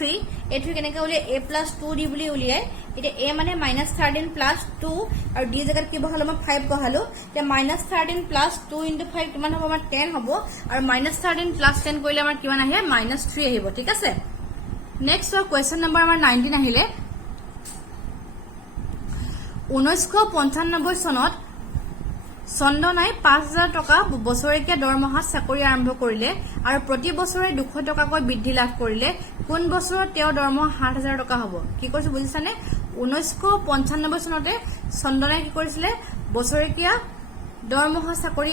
কেনেকে উলিয়াই a + 2d বুলি উলিয়াই এতিয়া a মানে -13 + 2 আৰু d জাগাত কি বহালো মই 5 বহালো এতিয়া -13 + 2 * 5 কিমান হ'ব আমাৰ 10 হ'ব আৰু -13 + 10 কৰিলে আমাৰ কিমান আহে -3 আহিব ঠিক আছে নেক্সট কোৱেশ্চন নম্বৰ আমাৰ 19 আহিলে 1995 চনত চন্দনাই 5000 টকা বছৰেকীয়া দৰমহাত চাকৰি আৰম্ভ কৰিলে আৰু প্ৰতি বছৰে 200 টকাকৈ বৃদ্ধি লাভ কৰিলে কোন বছৰত তেওঁৰ দৰমহা 7000 টকা হ'ব কি কৈছো বুজিছানে 1995 চনতে চন্দনাই কি কৰিছিলে বছৰেকীয়া দৰমহা চাকৰি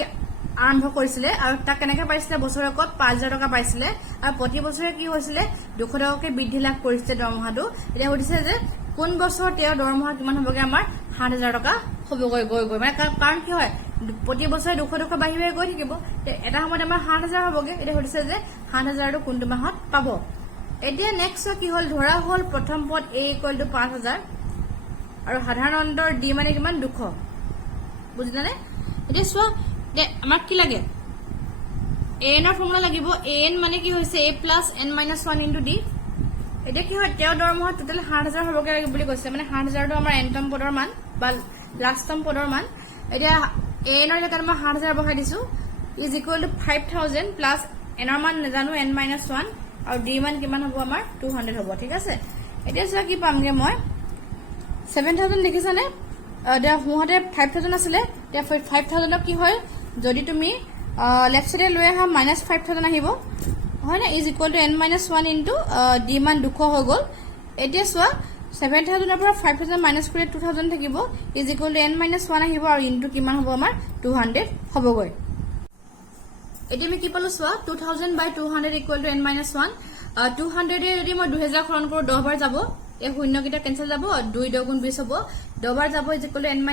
আৰম্ভ কৰিছিলে আৰু তাক কেনেকৈ পাইছিলে বছৰেকত 5000 টকা পাইছিলে আৰু প্ৰতি বছৰে কি হৈছিলে 200 টকাকৈ বৃদ্ধি লাভ কৰিছিলে দৰমহাটো এতিয়া সুধিছে যে কোন বছৰ তেওঁৰ দৰমহা কিমান হ'বগে আমাৰ 7000 টকা হ'বগৈ গৈ মানে কাৰণ কি হয় প্ৰতি বছৰে 200 টকা বাঢ়ি গৈ থাকিব এটা সময়ত আমাৰ 7000 হ'বগে এতিয়া সুধিছে যে 7000 টো কোনটো মাহত পাব এতিয়া নেক্সট কি হ'ল ধৰা হ'ল প্ৰথম পদ a = 5000 আৰু সাধাৰণ অন্তৰ d মানে কিমান 200 বুজিলানে এতিয়া চোৱা আমাক কি লাগে an ৰ ফৰ্মুলা লাগিব an মানে কি হৈছে a + n - 1 * d এতিয়া কি হয় তেওঁৰ দৰমহা টোটাল 7000 হ'বগে লাগিব বুলি কৈছে মানে 7000 টো আমাৰ এনটম পদৰ মান বা লাষ্টম পদৰ মান এতিয়া an ৰ জাগাত মই 7000 বহাই দিছো = 5000 প্লাস n ৰ মান নাজানো n - 1 আৰু d মান কিমান হ'ব আমাৰ 200 হ'ব ঠিক আছে এতিয়া চোৱা কি পামগে মই 7000 লিখিছানে এতিয়া হুহতে 5000 আছিল এতিয়া 5000 কি হয় যদি তুমি লেফট সাইডে লৈ আহা -5000 আহিব হয় না = n - 1 * d মান 200 হৈ গল এতিয়া চোৱা 7000 ৰ পৰা 5000 মাইনাস কৰি 2000 থাকিব = n - 1 আহিব আৰু ইনটু কিমান হ'ব আমাৰ 200 হ'বগৈ এতিয়া আমি কি পালো চোৱা 2000/200 = n - 1 200 এ যদি মই 2000 হৰণ কৰো 10 বাৰ যাব এই শূন্য কিটা কেনসেল যাব 2 * 2 = 20 হ'ব 10 বাৰ যাব = n - 1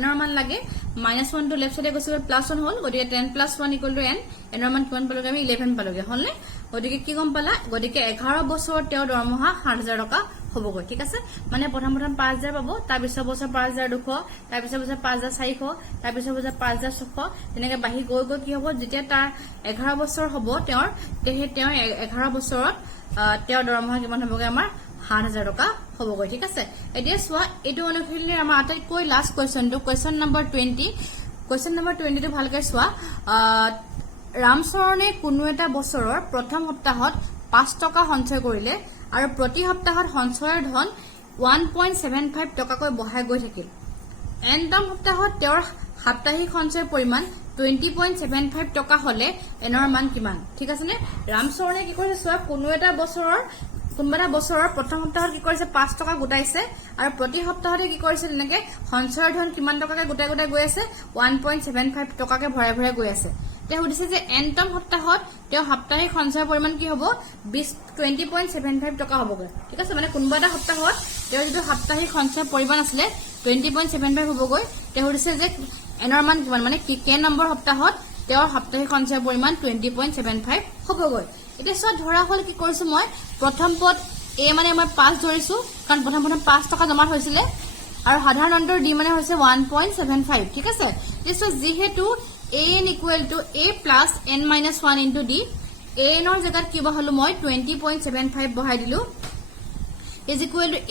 n ৰ মান লাগে -1 টো লেফট সাইডে গৈছে +1 হ'ল গতিকে 10 + 1 = n n ৰ মান কিমান পালোগে আমি 11 পালোগে হলনে গতিকে কি গম পালা গতিকে 11 বছৰত তেওঁৰ দৰমহা 7000 টকা হ'বগৈ ঠিক আছে মানে প্ৰথম 5000 পাব তাৰ পিছৰ বছৰ 5200 তাৰ পিছৰ বছৰ 5400 তাৰ পিছৰ বছৰ 5600 তেনেকৈ বাঢ়ি গৈ কি হ'ব যেতিয়া তাৰ 11 বছৰ হ'ব তেওঁৰ 11 বছৰত তেওঁৰ দৰমহা কিমান হ'বগে আমাৰ 7000 টকা হ'বগৈ ঠিক আছে এতিয়া চোৱা এটো অনুসৰি আমাৰ আটাইতকৈ লাষ্ট কোৱেশ্চনটো কোৱেশ্চন নম্বৰ 20 কোৱেশ্চন নম্বৰ 20 টো ভালকৈ চোৱা ৰামচৰণে কোনো এটা বছৰৰ প্ৰথম সপ্তাহত 5 টকা সঞ্চয় কৰিলে আৰু প্ৰতি সপ্তাহত সঞ্চয়ৰ ধন 1.75 টকাকৈ বঢ়াই গৈ থাকিল এনতম সপ্তাহত তেওঁৰ সাপ্তাহিক সঞ্চয়ৰ পৰিমাণ 20.75 টকা হলে এনৰ মান কিমান ঠিক আছে নে ৰামচৰণে কি কৰিছে চোৱা কোনো এটা বছৰৰ প্ৰথম সপ্তাহত কি কৰিছে 5 টকা গোটাইছে আৰু প্ৰতি সপ্তাহতে কি কৰিছে তেনেকে সঞ্চয়ৰ ধন কিমান টকাকে গোটাই গৈ আছে 1.75 টকাকে ভৰাই গৈ আছে তেওঁ সুধিছে যে এনতম সপ্তাহত তেওঁ সাপ্তাহিক সঞ্চয়ৰ পৰিমাণ কি হ'ব 20.75 টকা হ'বগৈ ঠিক আছে মানে কোনবা এটা সপ্তাহত তেওঁৰ যেটো সাপ্তাহিক সঞ্চয়ৰ পৰিমাণ আছিল 20.75 হ'বগৈ তেওঁ সুধিছে যে এনৰ মান কিমান মানে কে নম্বৰ সপ্তাহত তেওঁৰ সাপ্তাহিক সঞ্চয়ৰ পৰিমাণ 20.75 হ'বগৈ এতিয়া সব ধৰা হল কি কৰিছো মই প্ৰথম পদ a মানে মই 5 ধৰিছো কাৰণ প্ৰথম 5 টকা জমা হৈছিল আৰু সাধাৰণ অন্তৰ d মানে হৈছে 1.75 ঠিক আছে এতিয়া যেহেতু an = a + n - 1 * d an ৰ জাগাত কি বহালো মই 20.75 বহাই দিলো =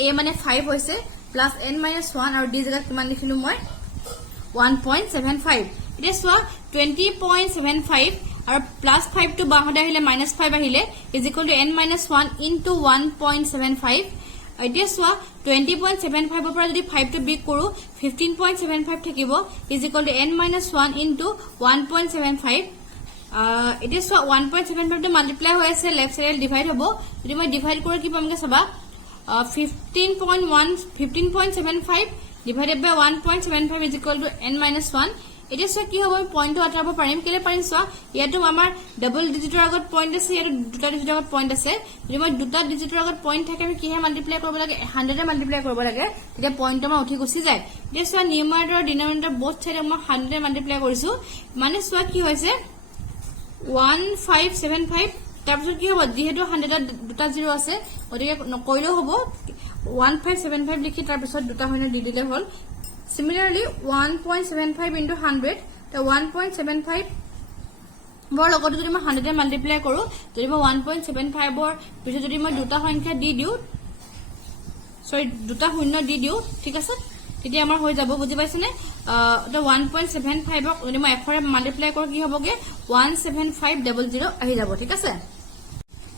a মানে 5 হৈছে + n - 1 আৰু d জাগাত কিমান লিখিলো মই 1.75 এতিয়া চোৱা 20.75 আৰু +5 টো বাহতে আহিলে -5 আহিলে = n - 1 * 1.75 এতিয়া চোৱা 20.75 ৰ পৰা যদি 5 টো বিগ কৰো 15.75 থাকিব = n - 1 * 1.75 এতিয়া চোৱা 1.75 টো মাল্টিপ্লাই হৈ আছে লেফট সাইডে ডিভাইড হ'ব যদি মই ডিভাইড কৰি কি পামগে চাবা 15.75 divided by 1.75 = n - 1 এতিয়া চোৱা কি হ'ব পইণ্টটো আঁতৰাব পাৰিম কেলে পাৰিম চোৱা ইয়াতো আমাৰ ডাবল ডিজিটৰ আগত পইণ্ট আছে ইয়াতো দুটা ডিজিটৰ আগত পইণ্ট আছে যদি মই দুটা ডিজিটৰ আগত পইণ্ট থাকে আমি কিহে মাল্টিপ্লাই কৰিব লাগে 100 এ মাল্টিপ্লাই কৰিব লাগে তেতিয়া পইণ্টটো আমাৰ উঠি গুচি যায় এতিয়া চোৱা নিউমাৰেটৰ আৰু ডিনমিনেটৰ বোথ সাইডে মই 100 এ মাল্টিপ্লাই কৰিছো মানে চোৱা কি হৈছে 1575 তাৰপিছত কি হ'ব যেহেতু 100 দুটা জিৰো আছে গতিকে নকৰিলেও হ'ব 1575 লিখি তাৰ পিছত দুটা শূন্য দি দিলে হ'ল সিমিলাৰলি 1.75 into 100 তো 1.75 বৰ লগত যদি মই 100 এ মাল্টিপ্লাই কৰো যদি মই 1.75 ৰ পিছত যদি মই দুটা সংখ্যা দি দিও সৰি দুটা শূন্য দি দিও ঠিক আছে তেতিয়া আমাৰ হৈ যাব বুজি পাইছনে তো 1.75 ক যদি মই এফৰে মাল্টিপ্লাই কৰো কি হ'বগে 17500 আহি যাব ঠিক আছে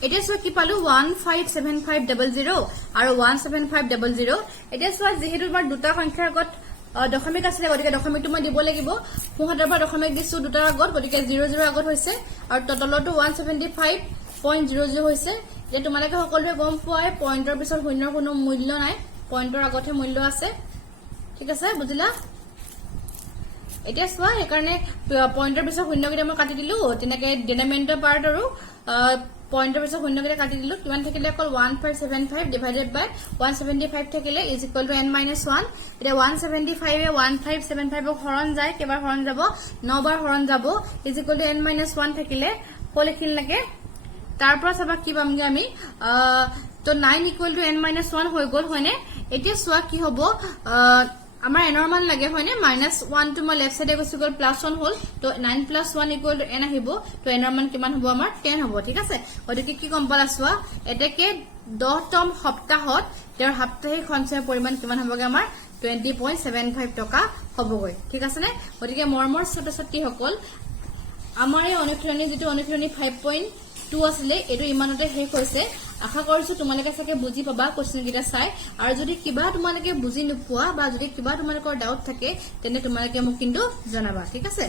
এতিয়া সো কি পালো 15750 আৰু 17500 এতিয়া সো যেহেতু আমাৰ দুটা সংখ্যাৰ আগত দশমিক আছে গতিকে দশমিকটো মই দিব লাগিব সোঁহাতৰ পৰা দশমিক দিছো দুটাৰ আগত গতিকে 00 আগত হৈছে আৰু টটলটো 175.00 হৈছে যে তোমালোকে সকলোৱে গম পোৱাই পইণ্টৰ পিছত শূন্যৰ কোনো মূল্য নাই পইণ্টৰ আগতহে মূল্য আছে ঠিক আছে বুজিলা এতিয়া সোৱা একাৰণে পইণ্টৰ পিছত শূন্য কেইটা মই কাটি দিলো তেনেকে ডিনামিনেটৰ পাৰ্ট আৰু পইণ্টৰ পিছত শূন্য কেইটা কাটি দিলো কিমান থাকিলে অকল 1575 ডিভাইডেড বাই 175 থাকিলে ইজ ইকুৱেল টু n - 1 এটা 175 এ 1575 ক হৰণ যায় কেবাৰ হৰণ যাব 9 বাৰ হৰণ যাব ইজ ইকুৱেল টু n - 1 থাকিলে কল লিখিল লাগে তাৰ পৰা সবা কি পামগে আমি তো 9 ইকুৱেল টু n - 1 হৈ গল হয়নে এতিয়া সোৱা কি হ'ব আমাৰ এনৰ মান লাগে হয়নে -1 to মই লেফট সাইডে গৈছো গল +1 হল তো 9 + 1 = n আহিব তো এনৰ মান কিমান হ'ব আমাৰ 10 হ'ব ঠিক আছে ওদিকে কি কম পালা সোৱা এতেকে 10তম সপ্তাহত তেওঁৰ সাপ্তাহিক সঞ্চয়ৰ পৰিমাণ কিমান হ'বগে আমাৰ 20.75 টকা হ'বগৈ ঠিক আছে নে ওদিকে মৰমৰ ছাত্ৰ-ছাত্ৰী সকল আমাৰ এই অনুশীলনী যেটো অনুশীলনী 5.2 আছিল এটো ইমানতে শেষ হৈছে আশা কৰিছো তোমালোকে চাগে বুজি পাবা কোৱেশ্চন কিটা চাই আৰু যদি কিবা তোমালোকে বুজি নোপোৱা বা যদি কিবা তোমালোকৰ ডাউট থাকে তেনে তোমালোকে মোক কিন্তু জনাবা ঠিক আছে